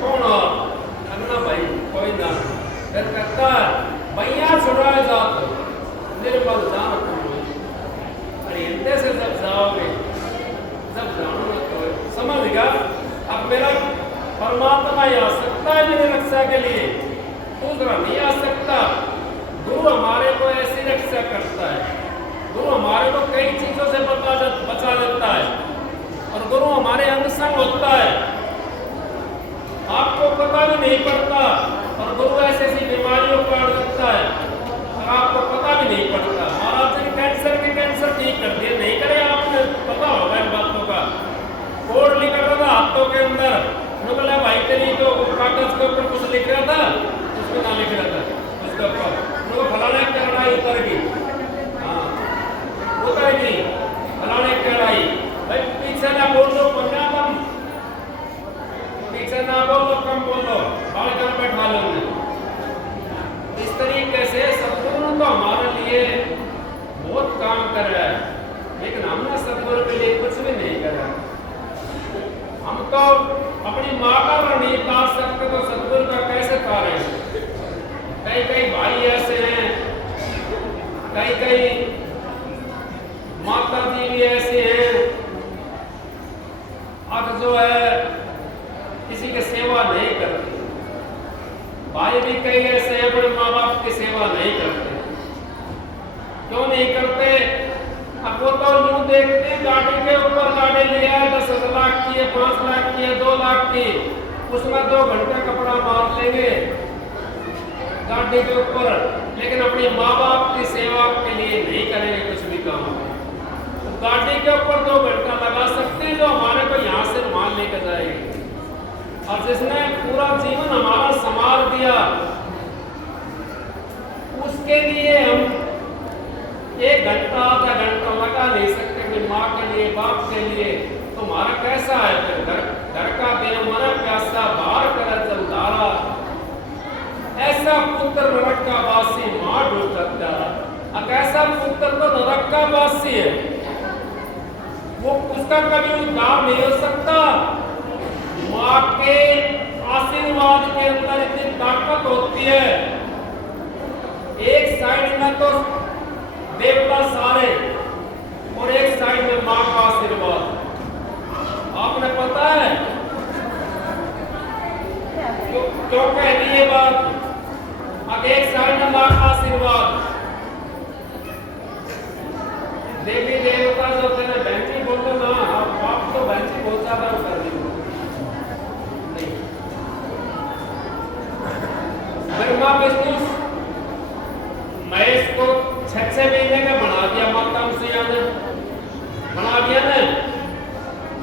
कौन हो? अन्ना भाई कोई ना। फिर कहता है भैया छुड़ाए जात निर्मल जान। अरे हिंदे से जब जाओगे, जब जानोगे तो समझ गया। अब मेरा परमात्मा आ सकता है मेरी रक्षा के लिए, दूसरा नहीं आ सकता। गुरु हमारे को ऐसी रक्षा करता है, गुरु हमारे को कई चीजों से बचा देता है और गुरु हमारे अंग संग होता है, आपको पता भी नहीं पड़ता। और गुरु ऐसी ऐसी बीमारियों को काट देता है और आपको पता भी नहीं पड़ता। महाराज ने कैंसर के कैंसर ठीक कर दिए, नहीं करे आपने पता होगा इन बातों का। कोड लिखा था हाथों के अंदर, बोला भाई तेरी तो कागज के ऊपर कुछ लिख रहा था, उसको ना लिख रहा था उसके ऊपर, उनको फलाने की लड़ाई उतर गई। हाँ उतर गई फलाने की लड़ाई। भाई पीछे ना बोलो पंजाबम, पीछे ना बोलो कम बोलो, बालकन बैठा लो। इस तरीके से सतगुरु तो हमारे लिए बहुत काम कर रहा है, लेकिन हमने सतगुरु के लिए कुछ भी नहीं करा। हम तो अपनी माँ का ऋण नहीं उतार सकते तो सतगुरु का कैसे उतारे? कई कई भाई ऐसे हैं, कई कई माता जी भी ऐसे हैं, अब जो है किसी की सेवा नहीं करते। भाई भी कई ऐसे हैं अपने माँ बाप की सेवा नहीं करते। क्यों नहीं करते? अब वो तो यूं देखते हैं गाड़ी के ऊपर गाड़ी लिया है 10 लाख की है, 5 लाख की है, 2 लाख की, उसमें 2 घंटे कपड़ा मार लेंगे गाड़ी के ऊपर, लेकिन अपने माँ बाप की सेवा के लिए नहीं करेंगे कुछ भी काम। तो गाड़ी के ऊपर 2 घंटा लगा सकते हैं जो हमारे को यहाँ से मान लेकर जाएगी। और जिसने पूरा जीवन हमारा संभाल दिया उसके लिए हम 1 घंटा आधा घंटा लगा नहीं सकते कि माँ के लिए बाप के लिए। तो हमारा कैसा है फिर? घर का देव मना प्यासा बाहर कर जलधारा, ऐसा पुत्र नरक का वासी माँ डूब सकता। अब ऐसा पुत्र तो नरक का वासी है, वो उसका कभी उद्धार नहीं हो सकता। माँ के आशीर्वाद के अंदर इतनी ताकत होती है। एक साइड में तो देवता सारे और एक साइड में माँ का आशीर्वाद। आपने पता है क्यों कह रही ये बात? अब एक साइड में माँ का आशीर्वाद, देवी देवता जो थे ना, बहनजी बोलते ना, आप तो बहनजी बहुत ज्यादा कर दी ब्रह्मा विष्णु महेश को 6 महीने का बना दिया माता मैया ने, बना दिया ना।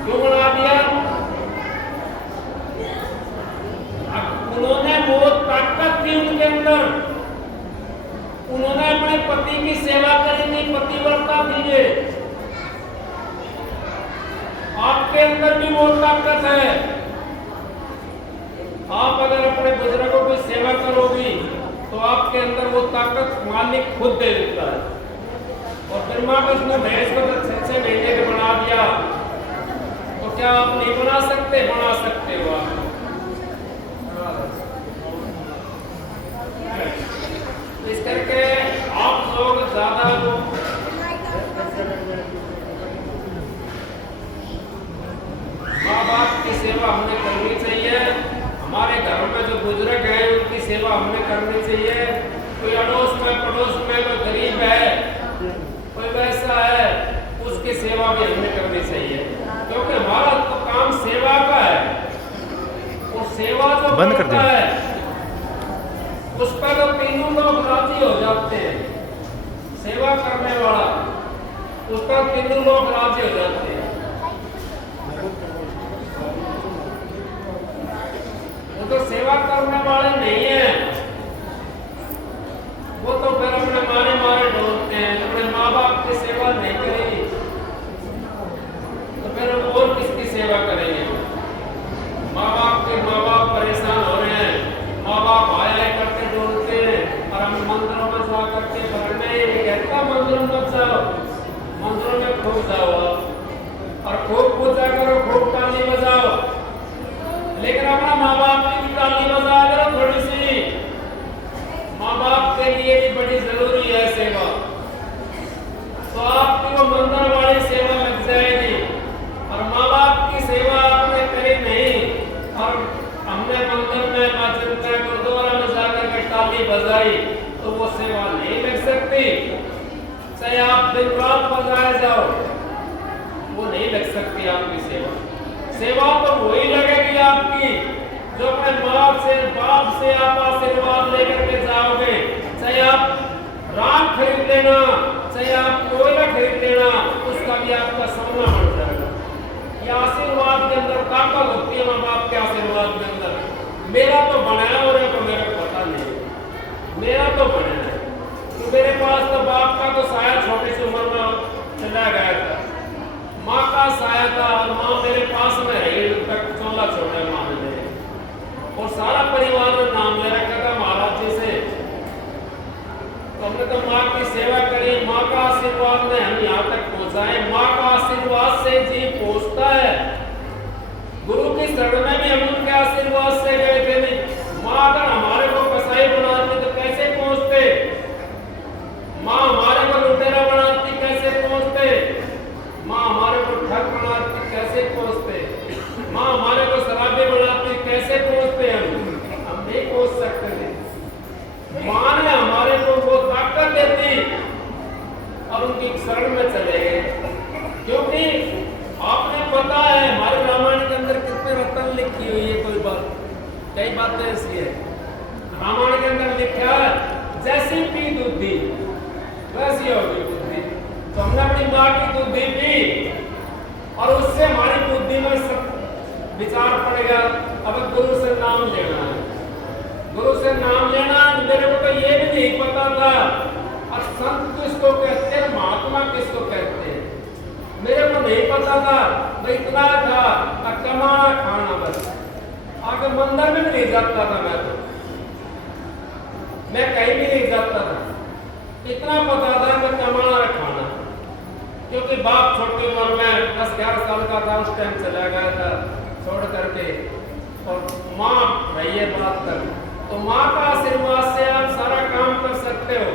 क्यों बना दिया? उन्होंने बहुत ताकत थी उनके अंदर, उन्होंने अपने पति की सेवा करी थी, पतिव्रता थी ये। आपके अंदर भी वो ताकत है। आप अगर अपने बुजुर्गों की सेवा करोगी तो आपके अंदर वो ताकत मालिक खुद दे देता है। और फिर माँ को उसने भैंस को 6 महीने का बना दिया तो क्या आप नहीं बना सकते? बना सकते हो आप। इस करके आप लोग ज्यादा माँ बाप की सेवा हमें करनी चाहिए। हमारे घर में जो बुजुर्ग हैं उनकी सेवा हमें करनी चाहिए। कोई अड़ोस में पड़ोस में कोई गरीब है, कोई वैसा है, उसकी सेवा भी हमें करनी चाहिए, क्योंकि हमारा तो काम सेवा का है। और सेवा जो बंद कर करता है उस पर तो तीनों लोग राजी हो जाते हैं। सेवा करने वाला उस पर तीनों लोग राजी हो जाते हैं। तो सेवा करने वाले नहीं है, वो तो फिर अपने मारे मारे ढूंढते हैं। अपने माँ बाप की सेवा नहीं करेगी तो फिर और किसकी सेवा करेंगे? माँ बाप परेशान हो रहे हैं, माँ बाप आया करके ढूंढते हैं और हम मंदिरों में जा करके पढ़ने कहता मंदिरों में जाओ, मंदिरों में खूब जाओ और खूब पूजा करो, खूब ताली बजाओ, लेकिन अपना माँ बाप की भी ताली बजा करो थोड़ी सी। माँ बाप के लिए भी बड़ी जरूरी है सेवा। तो आपकी वो मंदिर वाली सेवा लग जाएगी और माँ बाप की सेवा आपने करी नहीं और हमने मंदिर में मस्जिद में गुरुद्वारा में जाकर के ताली बजाई तो वो सेवा नहीं लग सकती। चाहे आप दिन रात बजाए जाओ, वो नहीं लग सकती आपकी सेवा। सेवा तो वही लगेगी आपकी जो अपने माँ से बाप से आप आशीर्वाद लेकर के जाओगे। चाहे आप राख खरीद लेना, चाहे आप कोयला खरीद लेना, उसका भी आपका सोना बन जाएगा। ये आशीर्वाद के अंदर ताकत होती है, माँ बाप के आशीर्वाद के अंदर। मेरा तो बनाया और तो मेरे को पता नहीं, मेरा तो बनाया है तो मेरे पास तो बाप का तो साया छोटी सी उम्र में चला गया था, माँ का साया था और माँ मेरे पास में है तक चोला छोड़ा माँ ने और सारा परिवार ने नाम ले रखा था महाराज जी से। तो हमने तो माँ की सेवा करी, माँ का आशीर्वाद ने हम यहाँ तक पहुँचाए। माँ का आशीर्वाद से जी पहुँचता है। गुरु की शरण में भी हम उनके आशीर्वाद से गए थे। नहीं माँ अगर हमारे को कसाई बनाती तो कैसे पहुँचते? माँ हमारे को लुटेरा बनाती कैसे पहुँचते? माँ हमारे को ठग बनाती कैसे पहुँचते? माँ हमारे को शराबी बनाती कैसे पहुँचते? हम नहीं पहुँच सकते थे। माँ ने हमारे को वो ताकत देती और उनकी शरण में चले गए। क्योंकि आपने पता है हमारे रामायण के अंदर कितने रत्न लिखी हुई है, कोई बात कई बातें ऐसी है। रामायण के अंदर लिखा है जैसी पी दूधी वैसी होगी बुद्धि। तो हमने अपनी माँ की बुद्धि पी और उससे हमारी बुद्धि में विचार पड़ेगा। अब गुरु से नाम लेना है, गुरु से नाम लेना। मेरे को तो ये भी नहीं पता था और संत किसको कहते हैं, महात्मा किसको कहते हैं, मेरे को नहीं पता था। मैं इतना था कमाना खाना, बस आगे मंदिर में भी नहीं जाता था। मैं कहीं भी नहीं जाता था, इतना पता था मैं कमाना खाना। क्योंकि बाप छोटी उम्र में 10-11 साल का था, उस टाइम चला गया था छोड़ करके, और माँ रही है बात तक। तो माँ का आशीर्वाद से आप सारा काम कर सकते हो।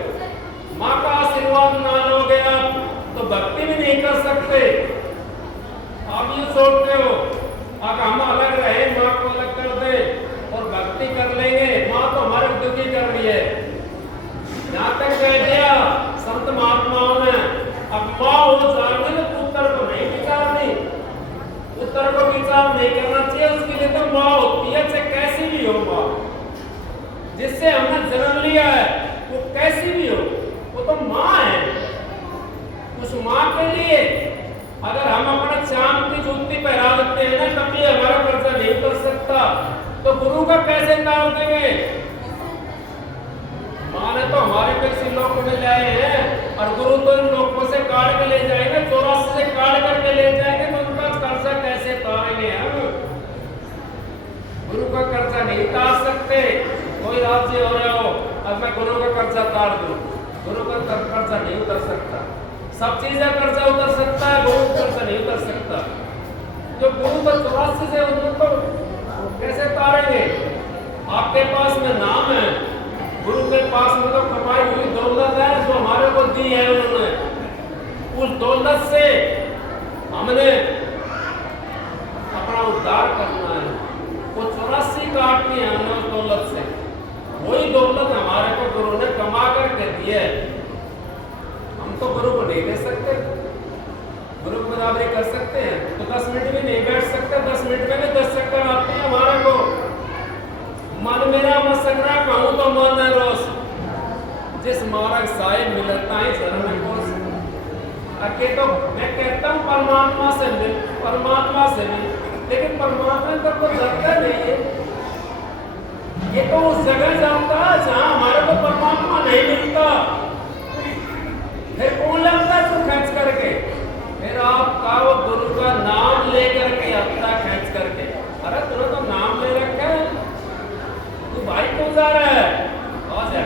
माँ का आशीर्वाद ना लोगे आप तो भक्ति भी नहीं कर सकते। आप ये सोचते हो अगर हम अलग रहे, माँ को अलग कर दे और भक्ति कर लेंगे, माँ तो हमारे दुखी कर रही है। यहाँ तक कह दिया संत महात्माओं ने, अब माँ वो जानते तो उत्तर को नहीं विचारनी, उत्तर को विचार नहीं करना चाहिए। उसके लिए तो माँ होती है, चाहे कैसी भी हो माँ, जिससे हमने जन्म लिया है वो कैसी भी हो, वो तो माँ है। उस माँ के लिए अगर हम अपने चांद की जूती पहरा लेते हैं ना, कभी हमारा कर्जा नहीं कर सकता, तो गुरु का कैसे तार देंगे? माँ ने तो हमारे पैसे लोग में ले आए हैं और गुरु तो इन लोगों से काट के ले जाएंगे, 84 से काट करके ले जाएंगे, तो उनका कर्जा उतारेंगे हम। गुरु का कर्जा नहीं उतार सकते। कोई राज्य हो रहा हो, अब मैं गुरु का कर्जा उतार दूं, गुरु का कर्जा नहीं उतर सकता। सब चीजें कर्जा उतर सकता है, गुरु का कर्जा नहीं उतर सकता। जो गुरु का 84 से उनको कैसे उतारेंगे? आपके पास में नाम है, गुरु के पास में तो कमाई हुई दौलत है जो हमारे को दी है उन्होंने। उस दौलत से हमने अपना उद्धार करना है। वो 84 काटनी है हमने उस दौलत से। वही दौलत हमारे को गुरु ने कमा करके दी है। हम तो गुरु को नहीं दे सकते, गुरु की बराबरी कर सकते हैं तो 10 मिनट में नहीं बैठ सकते। 10 मिनट में भी 10 चक्कर आते हैं हमारे को। मन मेरा मसकरा कहूँ तो मन है रोज, जिस मार्ग साहिब मिलता है शरण कोस। अके तो मैं कहता हूँ परमात्मा से मिल, परमात्मा से मिल, लेकिन परमात्मा तक तो जाता नहीं है। ये तो उस जगह जाता है जहाँ हमारे को परमात्मा नहीं मिलता। फिर कौन लगता है तो खींच करके? फिर आपका वो गुरु का नाम लेकर के आता खींच करके। अरे तूने तो नाम ले रखा है, तू भाई क्यों जा रहा है? आ जा।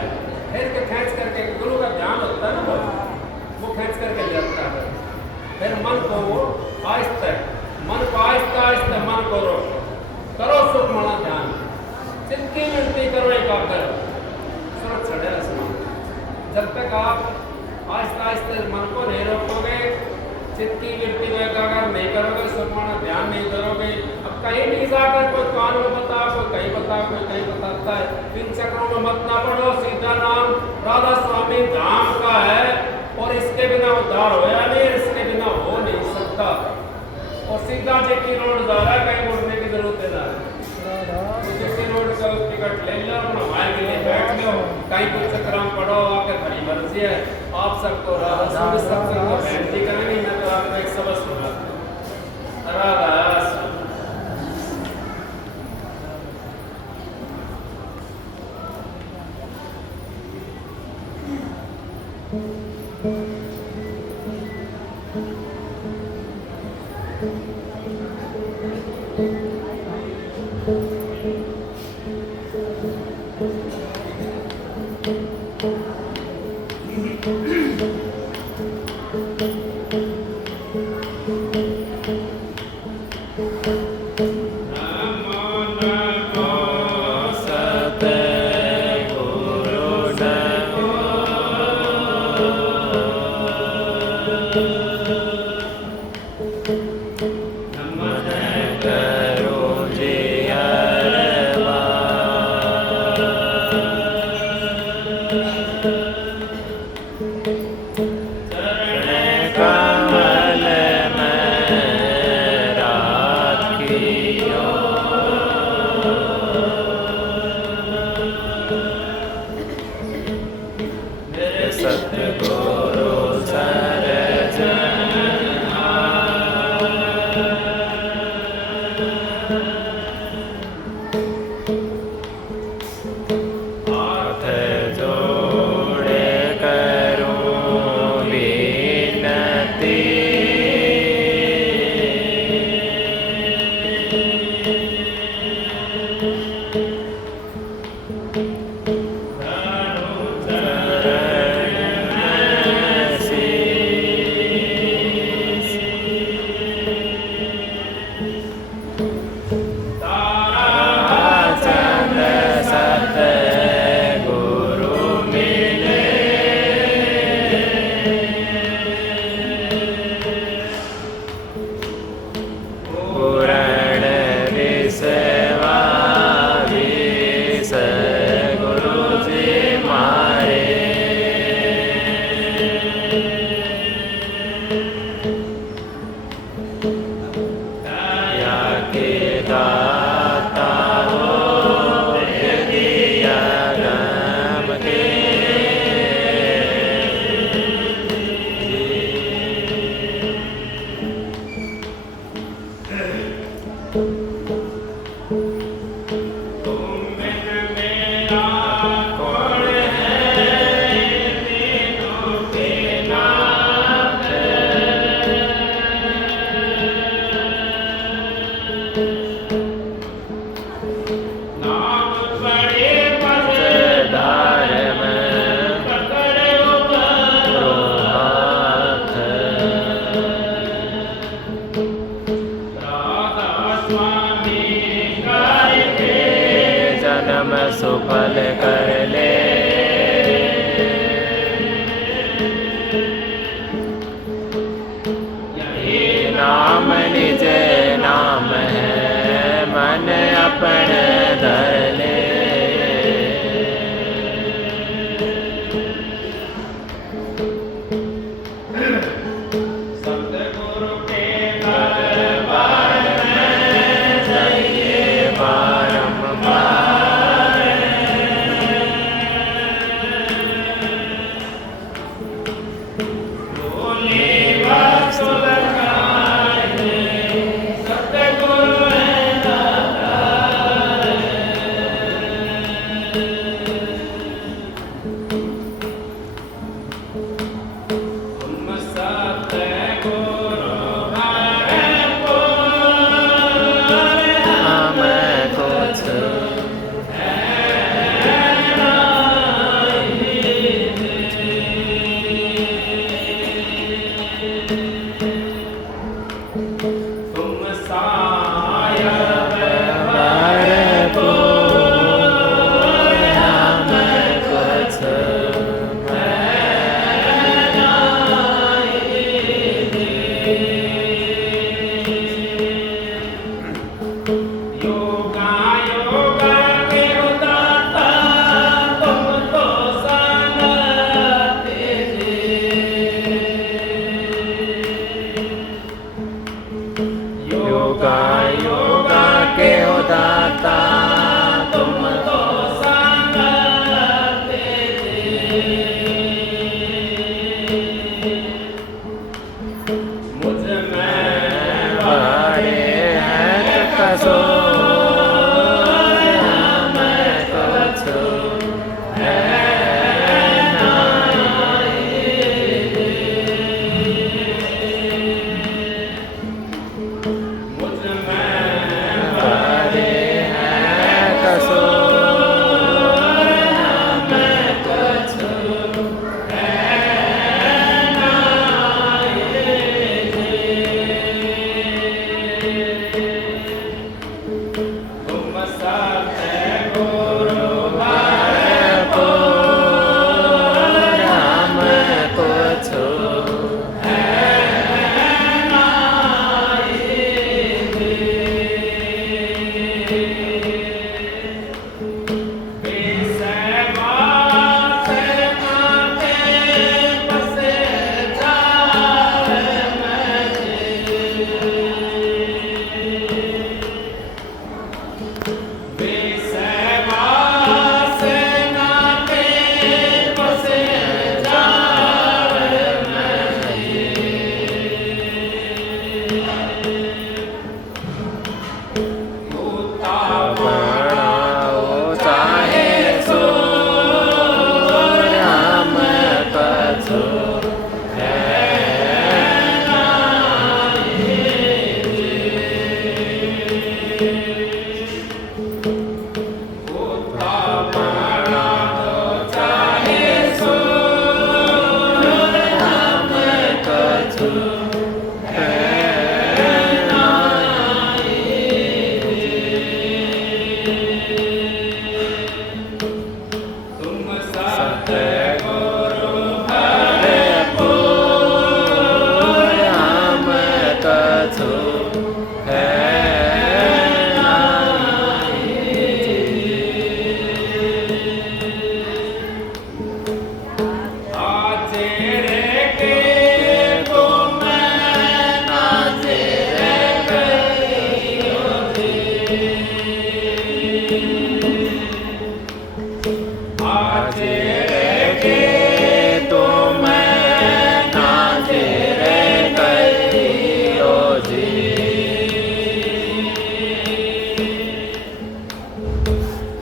फिर के खींच करके गुरु का ध्यान होता है ना, वो खींच करके जाता है। फिर मन को वो आहिस्ता, मन को आहिस्ता आहिस्ता मन को रोको, करो सुखमणा ध्यान, चित्त की विनती करो एकाग्र, सुरत चढ़े आसमान। जब तक आप आहिस्ता आहिस्ता मन को नहीं रोकोगे, चित्त की वृत्ति को एकाग्र नहीं करोगे, सुखमणा ध्यान नहीं करोगे, अब कहीं भी जाकर कोई कान में बता, कोई कहीं बता, कोई कहीं बताता है, इन चक्रों में मत ना पड़ो। सीधा नाम राधा स्वामी धाम का है और इसके बिना उद्धार होया नहीं, इसके बिना हो नहीं सकता। और सीधा जेकी रोड जा रहा है, कहीं मुड़ने की जरूरत है ना। जेकी रोड का टिकट ले लो, अपना माइल के लिए बैठ लो, कहीं कुछ चक्कर में पड़ो, आपके बड़ी मर्जी है। आप सबको राधा स्वामी सत्संग को बेनती करेंगे। मैं तो आपको एक सबक सुना, राधा स्वामी। सतगुरु नमो नाम पड़े पद धार में पकड़ो रो हाथ राधा स्वामी करके जन्म सुफल कर ले यही नाम निज नाम है मन अपन धर ले सतगुरु के दरबार में जाइए बारंबार बोले वसुल गाए सतगुरु है दातार तुम सतगुरु हमको हमें कुछ तुम सायब भरपूर हमें कुछ योगा योगा के उदाता तुम तो सनते योगा योगा के हो दाता तुम तो सनते मुझ में बड़े हैं कसोर हमें कुछ मुझ में बड़े हैं कसोर हमें कुछ तुम सतगुरु भरपूर हमें कुछ बेसवा से माथे बसे जाए बेसवा से नाते बसे जाए मुता बनाओ चाहे सोर हमें कछु मुता बनाओ चाहे सोर हमें कछु तुम सतगुरु भरपूर हमें कछु आज रे के तुम नाच आज रे के तुम नाच रे कहियो जी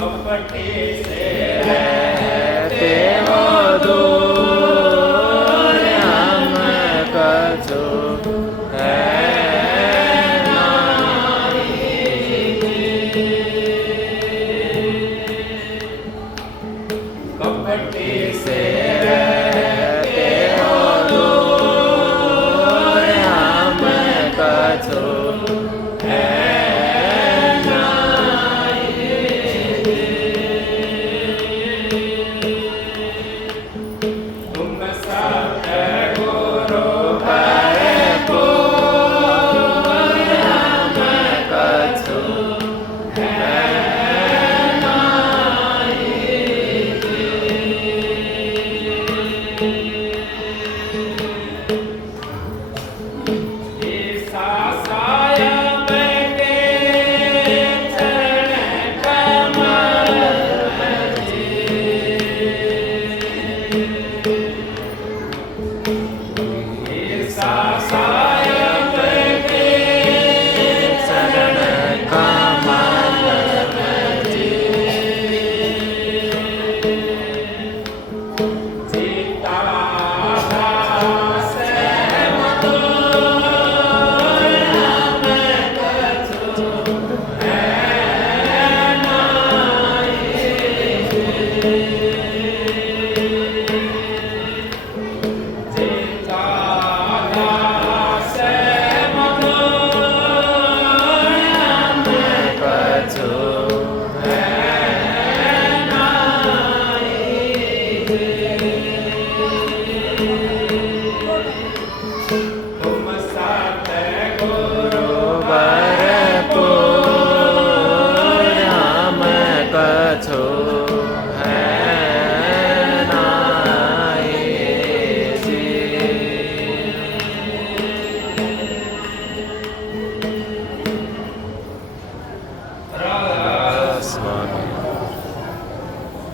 कपटे से रहते हो दूर हमें कछु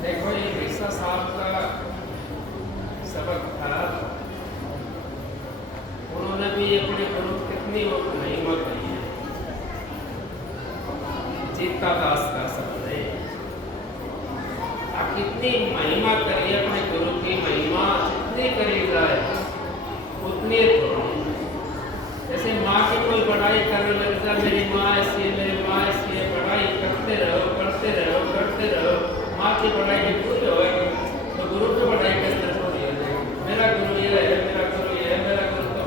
देखो ये ईसा साहब का सबक था। उन्होंने भी अपने गुरु कितनी महिमा करी है। जीता दास का शब्द है। आप कितनी महिमा करिए, अपने गुरु की महिमा जितनी करी जाए उतनी थोड़ी। जैसे माँ की कोई बड़ाई करने लग जाए, मेरी माँ ऐसी है, मेरी माँ ऐसी है, बड़ाई करते रहो करते रहो करते रहो, माँ की बड़ाई की पूरी होगी तो गुरु की बड़ाई कैसे थोड़ी हो जाएगी। मेरा गुरु ये है, मेरा गुरु ये है, मेरा गुरु तो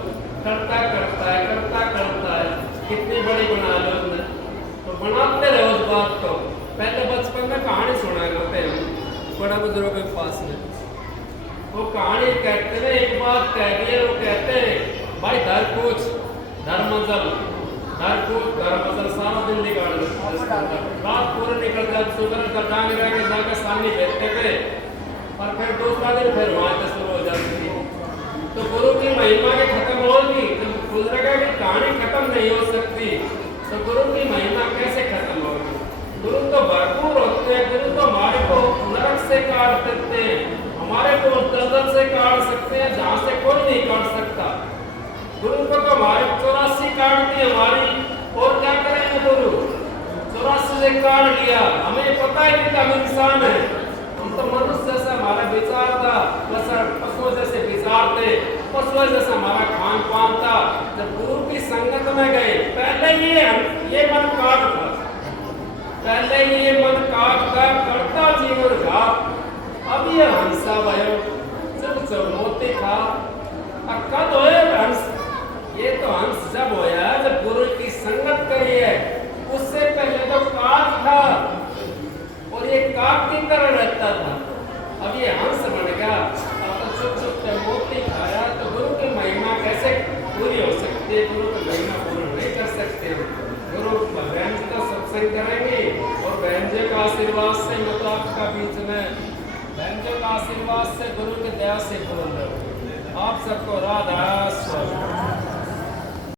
करता करता है, करता करता है। कितनी बड़ी बना लो उसने, तो बनाते रहो उस बात को। पहले बचपन में कहानी सुना करते हैं बड़ा बुजुर्गों के पास में, वो कहानी कहते हैं। एक बात कह दी, वो कहते हैं भाई धर पूछ धर्मजल सारा दिन निकाल रात पूरे निकल जाए, सुबह तक जाने रहेंगे, जाकर सामने बैठते थे और फिर दूसरा दिन फिर वहाँ से शुरू हो जाती थी। तो गुरु की महिमा के खत्म होगी, जब गुजरेगा की कहानी खत्म नहीं हो सकती, तो गुरु की महिमा कैसे खत्म होगी। गुरु तो भरपूर होते हैं, गुरु तो हमारे को नरक से काट सकते हैं, हमारे को दलदल से काट सकते हैं जहाँ से कोई नहीं काट सकता। गुरु को तो हमारे 84 काट दी हमारी, और क्या करेंगे गुरु। 84 से काट लिया, हमें पता ही नहीं था हम इंसान है। हम तो मनुष्य जैसा हमारा विचार था, पशुओं जैसे विचार थे, पशुओं जैसा हमारा खान पान था। जब गुरु की संगत में गए, पहले ये मन काट था, पहले ये मन काट था, करता जीवन घात। अब ये हंसा भयो जब मोती खा, कद होए हंस। ये तो हंस जब होया जब गुरु की संगत करी है। उससे पहले तो काक था और ये काक की तरह रहता था, अब ये हंस बन गया। अब तो चुप चुप से मोती खाया, तो गुरु की महिमा कैसे पूरी हो सकती है। गुरु की महिमा पूरी नहीं कर सकते हम। गुरु बहन जी का सत्संग करेंगे और बहन जी का आशीर्वाद से, मैं तो आपका बीच में बहन जी का आशीर्वाद से, गुरु की दया से बोल रहा हूँ। आप सबको राधा स्वामी।